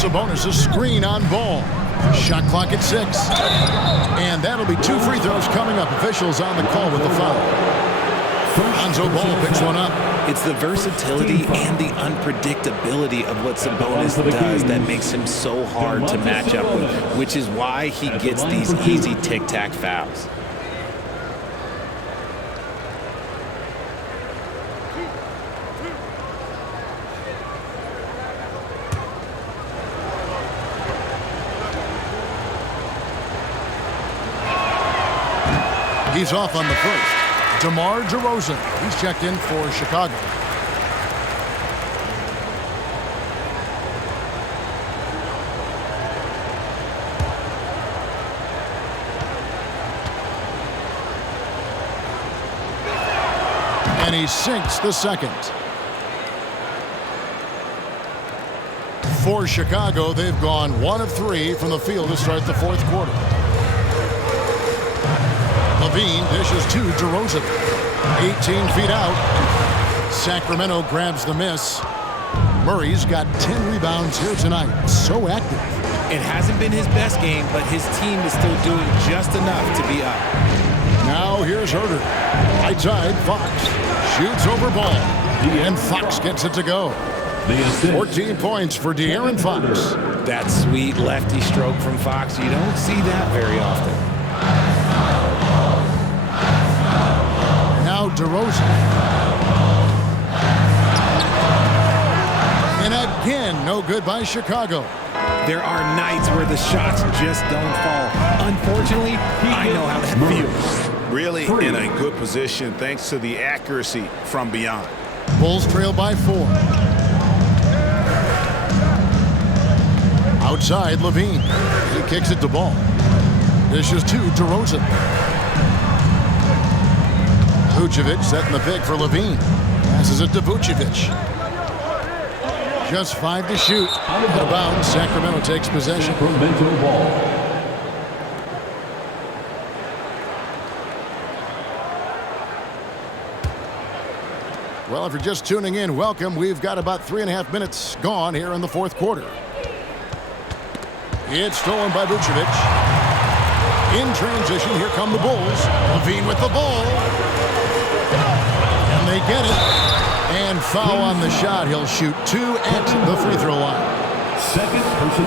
Sabonis a screen on Ball. Shot clock at 6. And that'll be 2 free throws coming up. Officials on the call with the foul. Lonzo Ball picks one up. It's the versatility and the unpredictability of what Sabonis does that makes him so hard to match up with, which is why he gets these easy tic-tac fouls. He's off on the first. DeMar DeRozan. He's checked in for Chicago. And he sinks the second. For Chicago, they've gone 1 of 3 from the field to start the fourth quarter. Levine dishes to DeRozan. 18 feet out. Sacramento grabs the miss. Murray's got 10 rebounds here tonight. So active. It hasn't been his best game, but his team is still doing just enough to be up. Now here's Huerter. Right side, Fox. Shoots over Ball. And Fox gets it to go. 14 points for De'Aaron Fox. That sweet lefty stroke from Fox, you don't see that very often. Now DeRozan. And again, no good by Chicago. There are nights where the shots just don't fall. Unfortunately, I know how that feels. Really in a good position thanks to the accuracy from beyond. Bulls trail by 4. Outside, Levine. He kicks it to Ball. Dishes to DeRozan. Vucevic setting the pick for Levine. Passes it to Vucevic. Just 5 to shoot. Out of bounds. Sacramento takes possession. Sacramento ball. Well, if you're just tuning in, welcome. We've got about 3.5 minutes gone here in the fourth quarter. It's stolen by Vucevic. In transition, here come the Bulls. Levine with the ball. And they get it. And foul on the shot. He'll shoot 2 at the free throw line.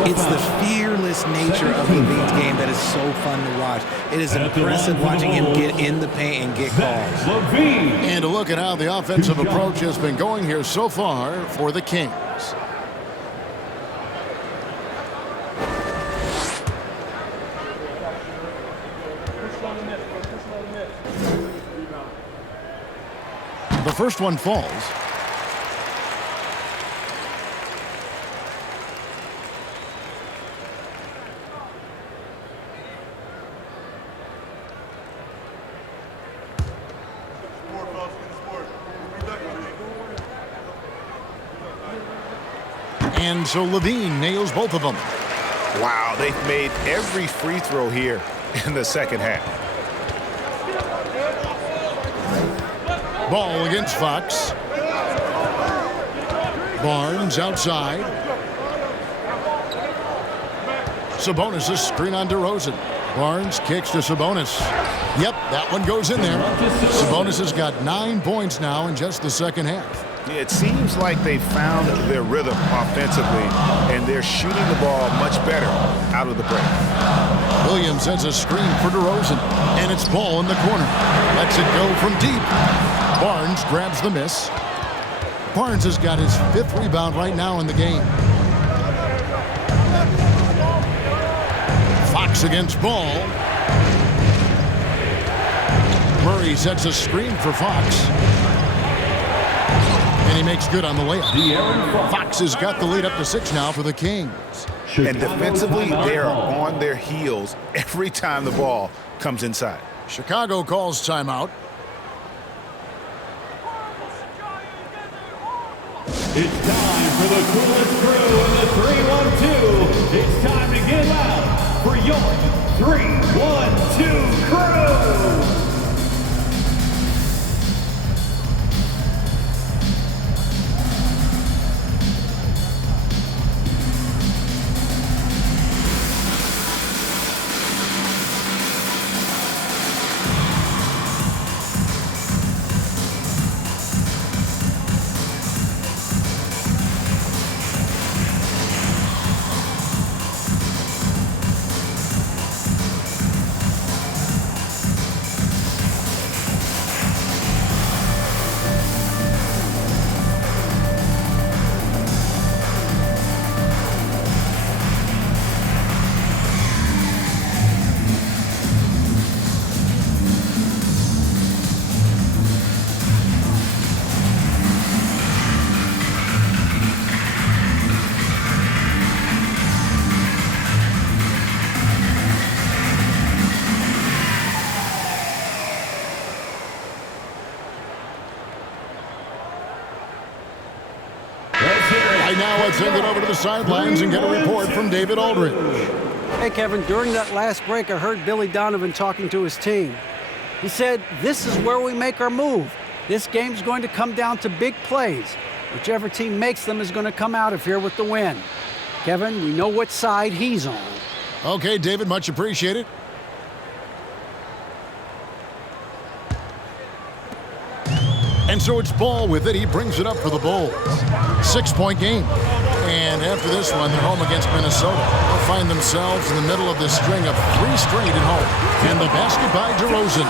It's the fearless nature of Levine's game that is so fun to watch. It is impressive watching him get in the paint and get calls. And a look at how the offensive approach has been going here so far for the Kings. The first one falls. And so Levine nails both of them. Wow, they've made every free throw here in the second half. Ball against Fox. Barnes outside. Sabonis' screen on DeRozan. Barnes kicks to Sabonis. Yep, that one goes in there. Sabonis has got 9 points now in just the second half. It seems like they found their rhythm offensively, and they're shooting the ball much better out of the break. Williams sends a screen for DeRozan, and it's Ball in the corner. Lets it go from deep. Barnes grabs the miss. Barnes has got his 5th rebound right now in the game. Fox against Ball. Murray sets a screen for Fox. And he makes good on the layup. Fox has got the lead up to 6 now for the Kings. And defensively, they are on their heels every time the ball comes inside. Chicago calls timeout. It's time for the coolest crew in the 3-1-2. It's time to get loud for your 3-1-2 crew. Now let's send it over to the sidelines and get a report from David Aldridge. Hey, Kevin, during that last break, I heard Billy Donovan talking to his team. He said, this is where we make our move. This game's going to come down to big plays. Whichever team makes them is going to come out of here with the win. Kevin, we know what side he's on. Okay, David, much appreciated. And so it's Ball with it. He brings it up for the Bulls. 6-point game. And after this one, they're home against Minnesota. They'll find themselves in the middle of this string of 3 straight at home. And the basket by DeRozan.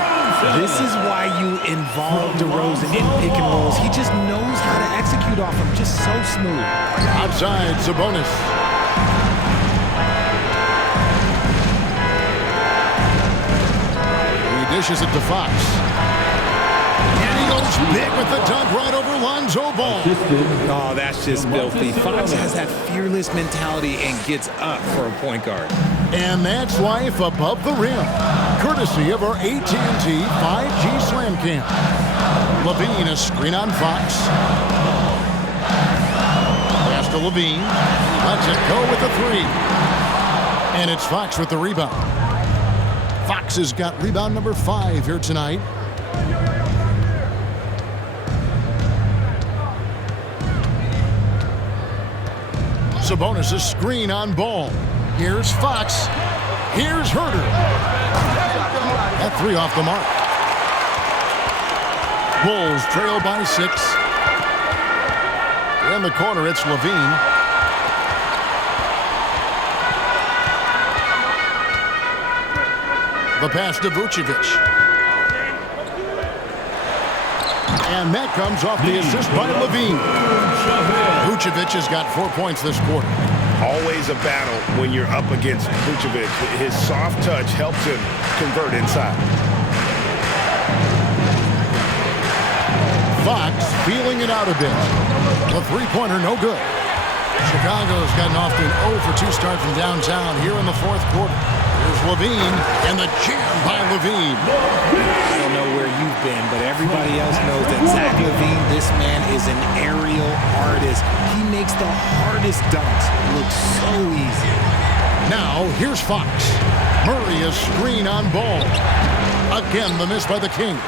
This is why you involve DeRozan in pick and rolls. He just knows how to execute off them. Just so smooth. Outside, Sabonis. He dishes it to Fox. And he Steals big with the dunk right over Lonzo Ball. Oh, that's just filthy. Fox has that fearless mentality and gets up for a point guard. And that's life above the rim, courtesy of our AT&T 5G Slam Cam. Levine, a screen on Fox. Pass to Levine. Lets it go with the three. And it's Fox with the rebound. Fox has got rebound number 5 here tonight. Sabonis, a screen on Ball. Here's Fox. Here's Herter. That three off the mark. Bulls trail by 6. In the corner, it's Levine. The pass to Vucevic. And that comes off the assist by Levine. Vucevic has got 4 points this quarter. Always a battle when you're up against Vucevic. His soft touch helps him convert inside. Fox feeling it out a bit. The three-pointer no good. Chicago's gotten off to an 0 for 2 start from downtown here in the fourth quarter. Here's Levine, and the jam by Levine. I don't know where you've been, but everybody else knows that Zach LaVine, this man is an aerial artist. He makes the hardest dunks look so easy. Now, here's Fox. Murray, a screen on Ball. Again, the miss by the Kings.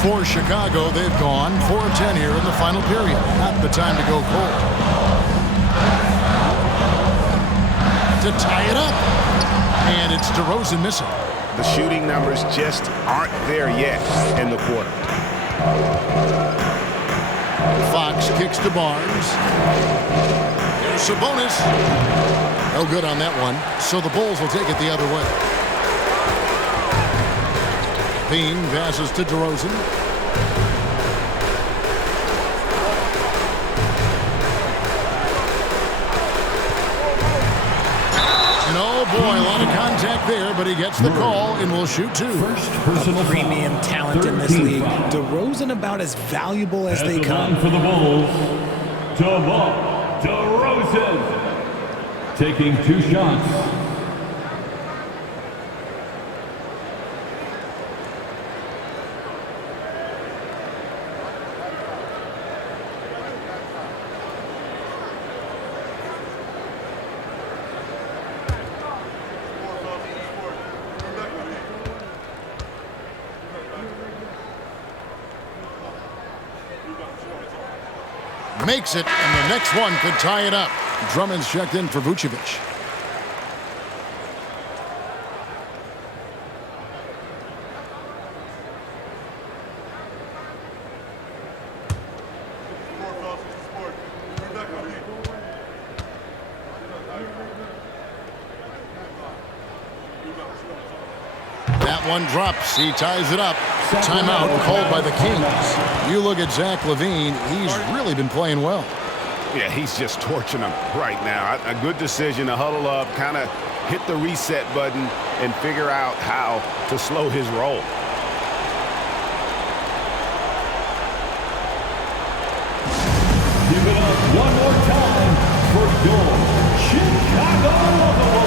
For Chicago, they've gone 4 of 10 here in the final period. Not the time to go cold. To tie it up. And it's DeRozan missing. The shooting numbers just aren't there yet in the quarter. Fox kicks to Barnes. There's Sabonis. No good on that one. So the Bulls will take it the other way. Bean passes to DeRozan. And oh boy, a lot of contact there, but he gets the call and will shoot 2. A premium talent in this league. DeRozan about as valuable as they come. For the Bulls, DeMar DeRozan taking 2 shots. Makes it, and the next one could tie it up. Drummond's checked in for Vucevic. That one drops. He ties it up. Timeout called by the Kings. You look at Zach LaVine, he's really been playing well. Yeah, he's just torching them right now. A good decision to huddle up, kind of hit the reset button, and figure out how to slow his roll. Give it up one more time for your Chicago Bulls.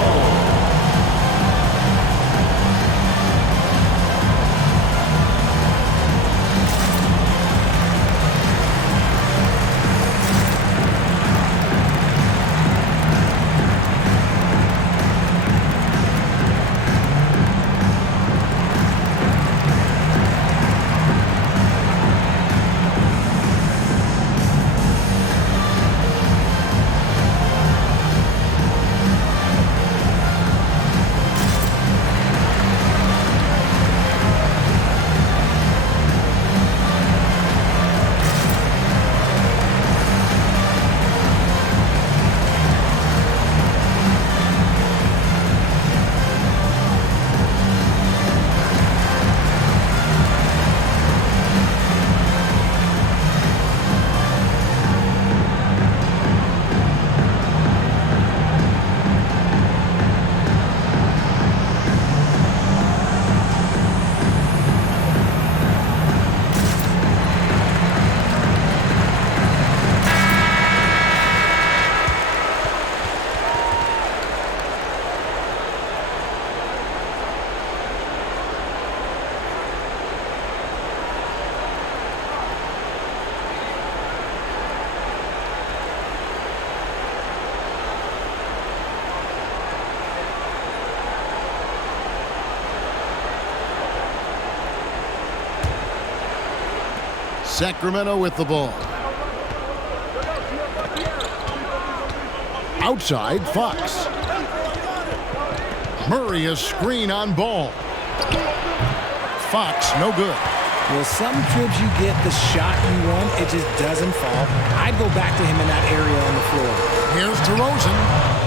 Sacramento with the ball. Outside, Fox. Murray a screen on ball. Fox, no good. Well, some trips you get the shot you want, it just doesn't fall. I'd go back to him in that area on the floor. Here's DeRozan,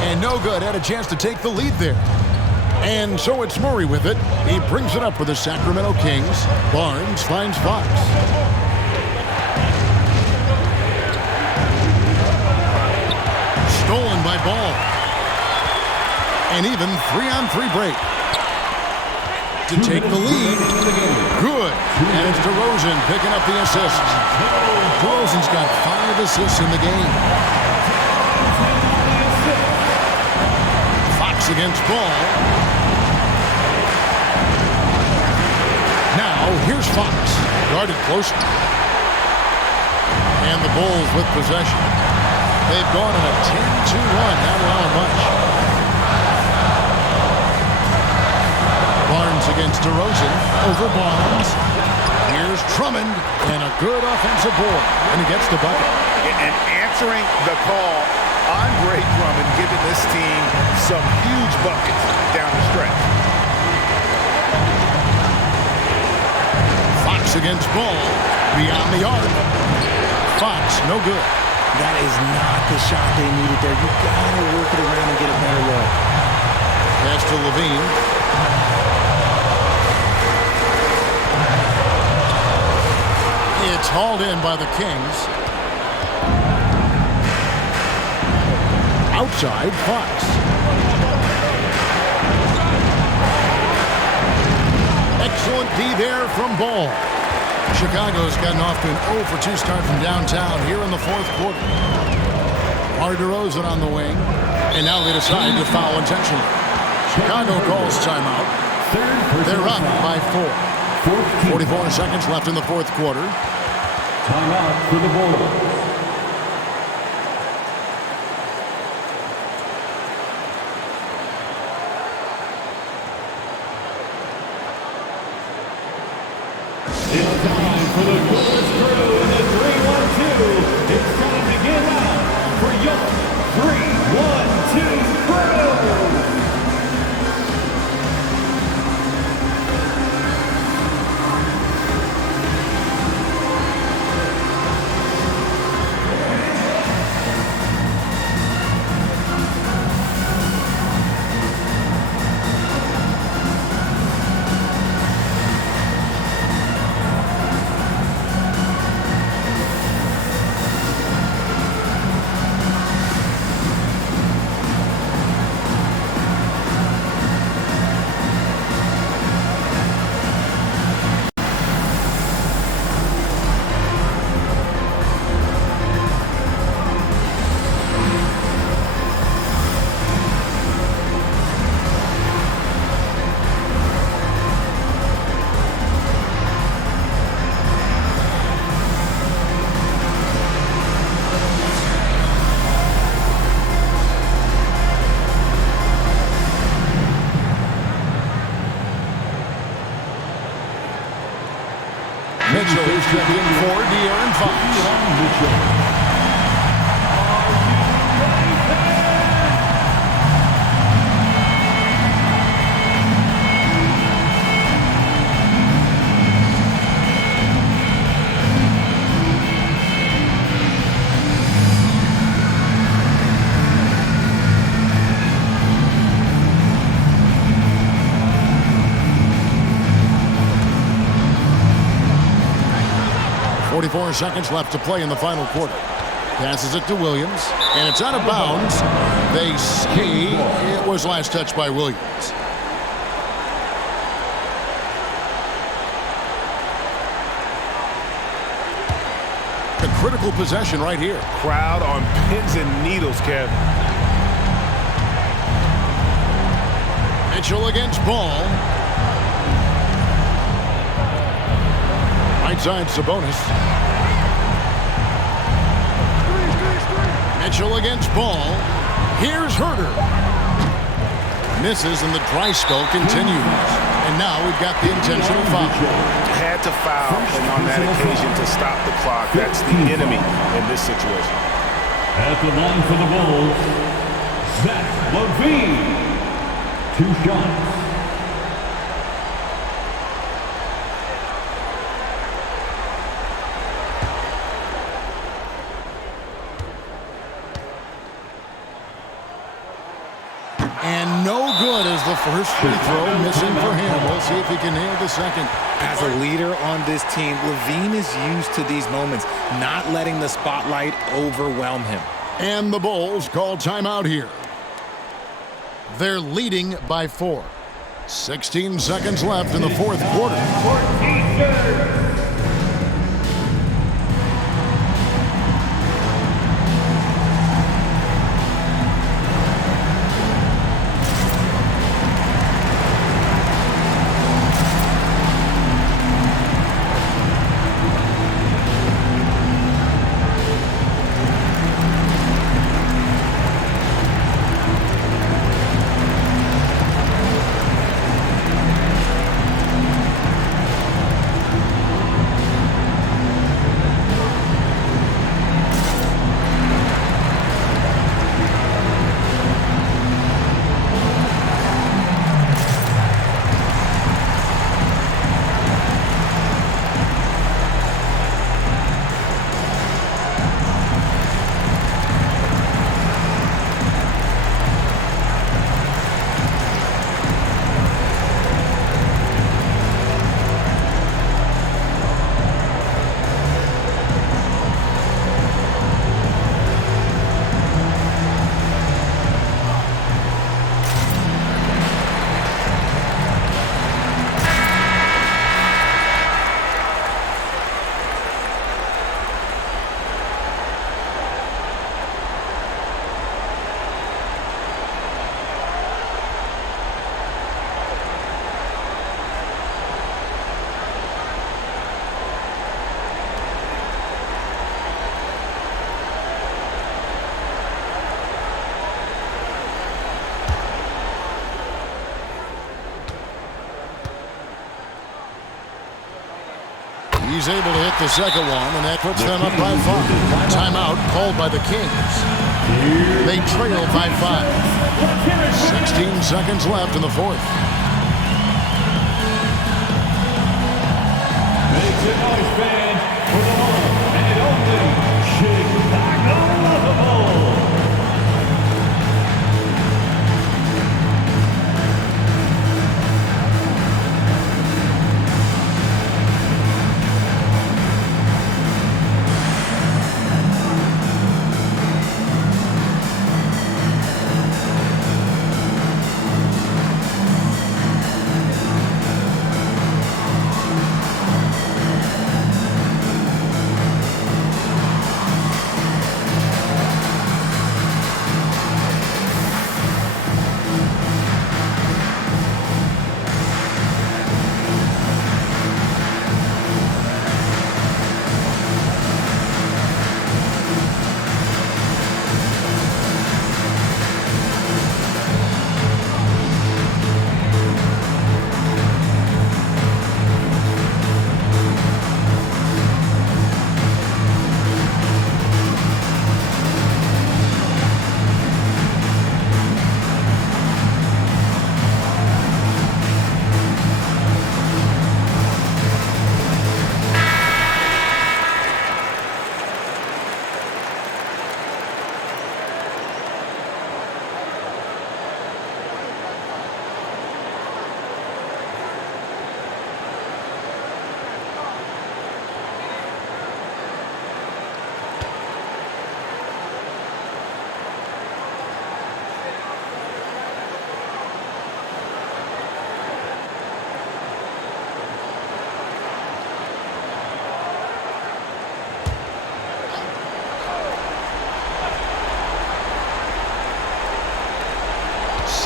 and no good. Had a chance to take the lead there. And so it's Murray with it. He brings it up for the Sacramento Kings. Barnes finds Fox. Stolen by Ball. And even 3-on-3 break. To take the lead. Good. And it's DeRozan picking up the assist. DeRozan's got 5 assists in the game. Fox against Ball. Now, here's Fox. Guarded closely. And the Bulls with possession. They've gone on a 10-2 run, not allowing much. Barnes against DeRozan. Over Barnes. Here's Drummond. And a good offensive board. And he gets the bucket. And answering the call, Andre Drummond giving this team some huge buckets down the stretch. Fox against Ball. Beyond the arc. Fox, no good. That is not the shot they needed there. You gotta work it around and get a better look. Pass to Levine. It's hauled in by the Kings. Outside, Fox. Excellent D there from Ball. Chicago's gotten off to an 0-for-2 start from downtown here in the fourth quarter. DeRozan on the wing. And now they decide to foul intentionally. Chicago calls timeout. They're up by 4. 44 seconds left in the fourth quarter. Timeout for the Bulls. It's time for the Coolest Crew in the 3-1-2. It's time to get out for your 3-1-2 crew. Mitchell is checking for De'Aaron Fox. Four seconds left to play in the final quarter. Passes it to Williams, and it's out of bounds. They say it was last touched by Williams. A critical possession right here. Crowd on pins and needles, Kev. Mitchell against Ball. Right side, Sabonis. Mitchell against Ball. Here's Herter. Misses, and the dry spell continues. And now we've got the intentional foul. Had to foul, and on that occasion to stop the clock. That's the enemy in this situation. At the line for the Bulls, Zach LaVine. 2 shots. And no good as the first free throw missing for him. We'll see if he can nail the second. As a leader on this team, LaVine is used to these moments, not letting the spotlight overwhelm him. And the Bulls call timeout here. They're leading by 4. 16 seconds left in the fourth quarter. He's able to hit the second one, and that puts them up by 5. Timeout called by the Kings. They trail by 5. 16 seconds left in the fourth. Makes it nice, fans, for the one and only Chicago Bulls.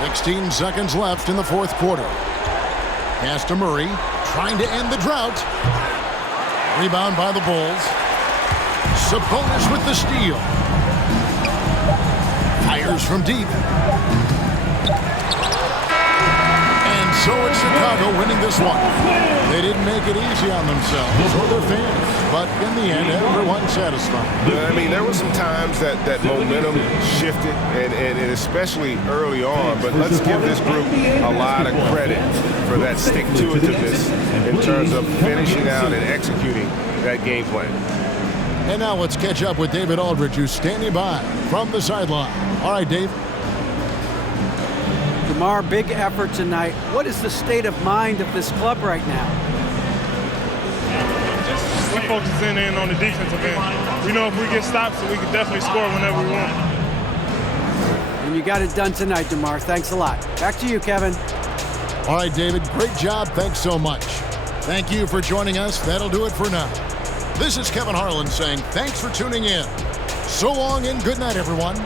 Sixteen seconds left in the fourth quarter. Pass to Murray, trying to end the drought. Rebound by the Bulls. Sabonis with the steal. Fires from deep. And So it's Chicago winning this one. They didn't make it easy on themselves or their fans, but in the end, everyone's satisfied. I mean, there were some times that momentum shifted, and especially early on, but let's give this group a lot of credit for that stick-to-itiveness in terms of finishing out and executing that game plan. And now let's catch up with David Aldridge, who's standing by from the sideline. All right, Dave. DeMar, big effort tonight. What is the state of mind of this club right now? We're focusing in on the defensive end. We know if we get stops, we can definitely score whenever we want. And you got it done tonight, DeMar. Thanks a lot. Back to you, Kevin. All right, David, great job. Thanks so much. Thank you for joining us. That'll do it for now. This is Kevin Harlan saying thanks for tuning in. So long and good night, everyone.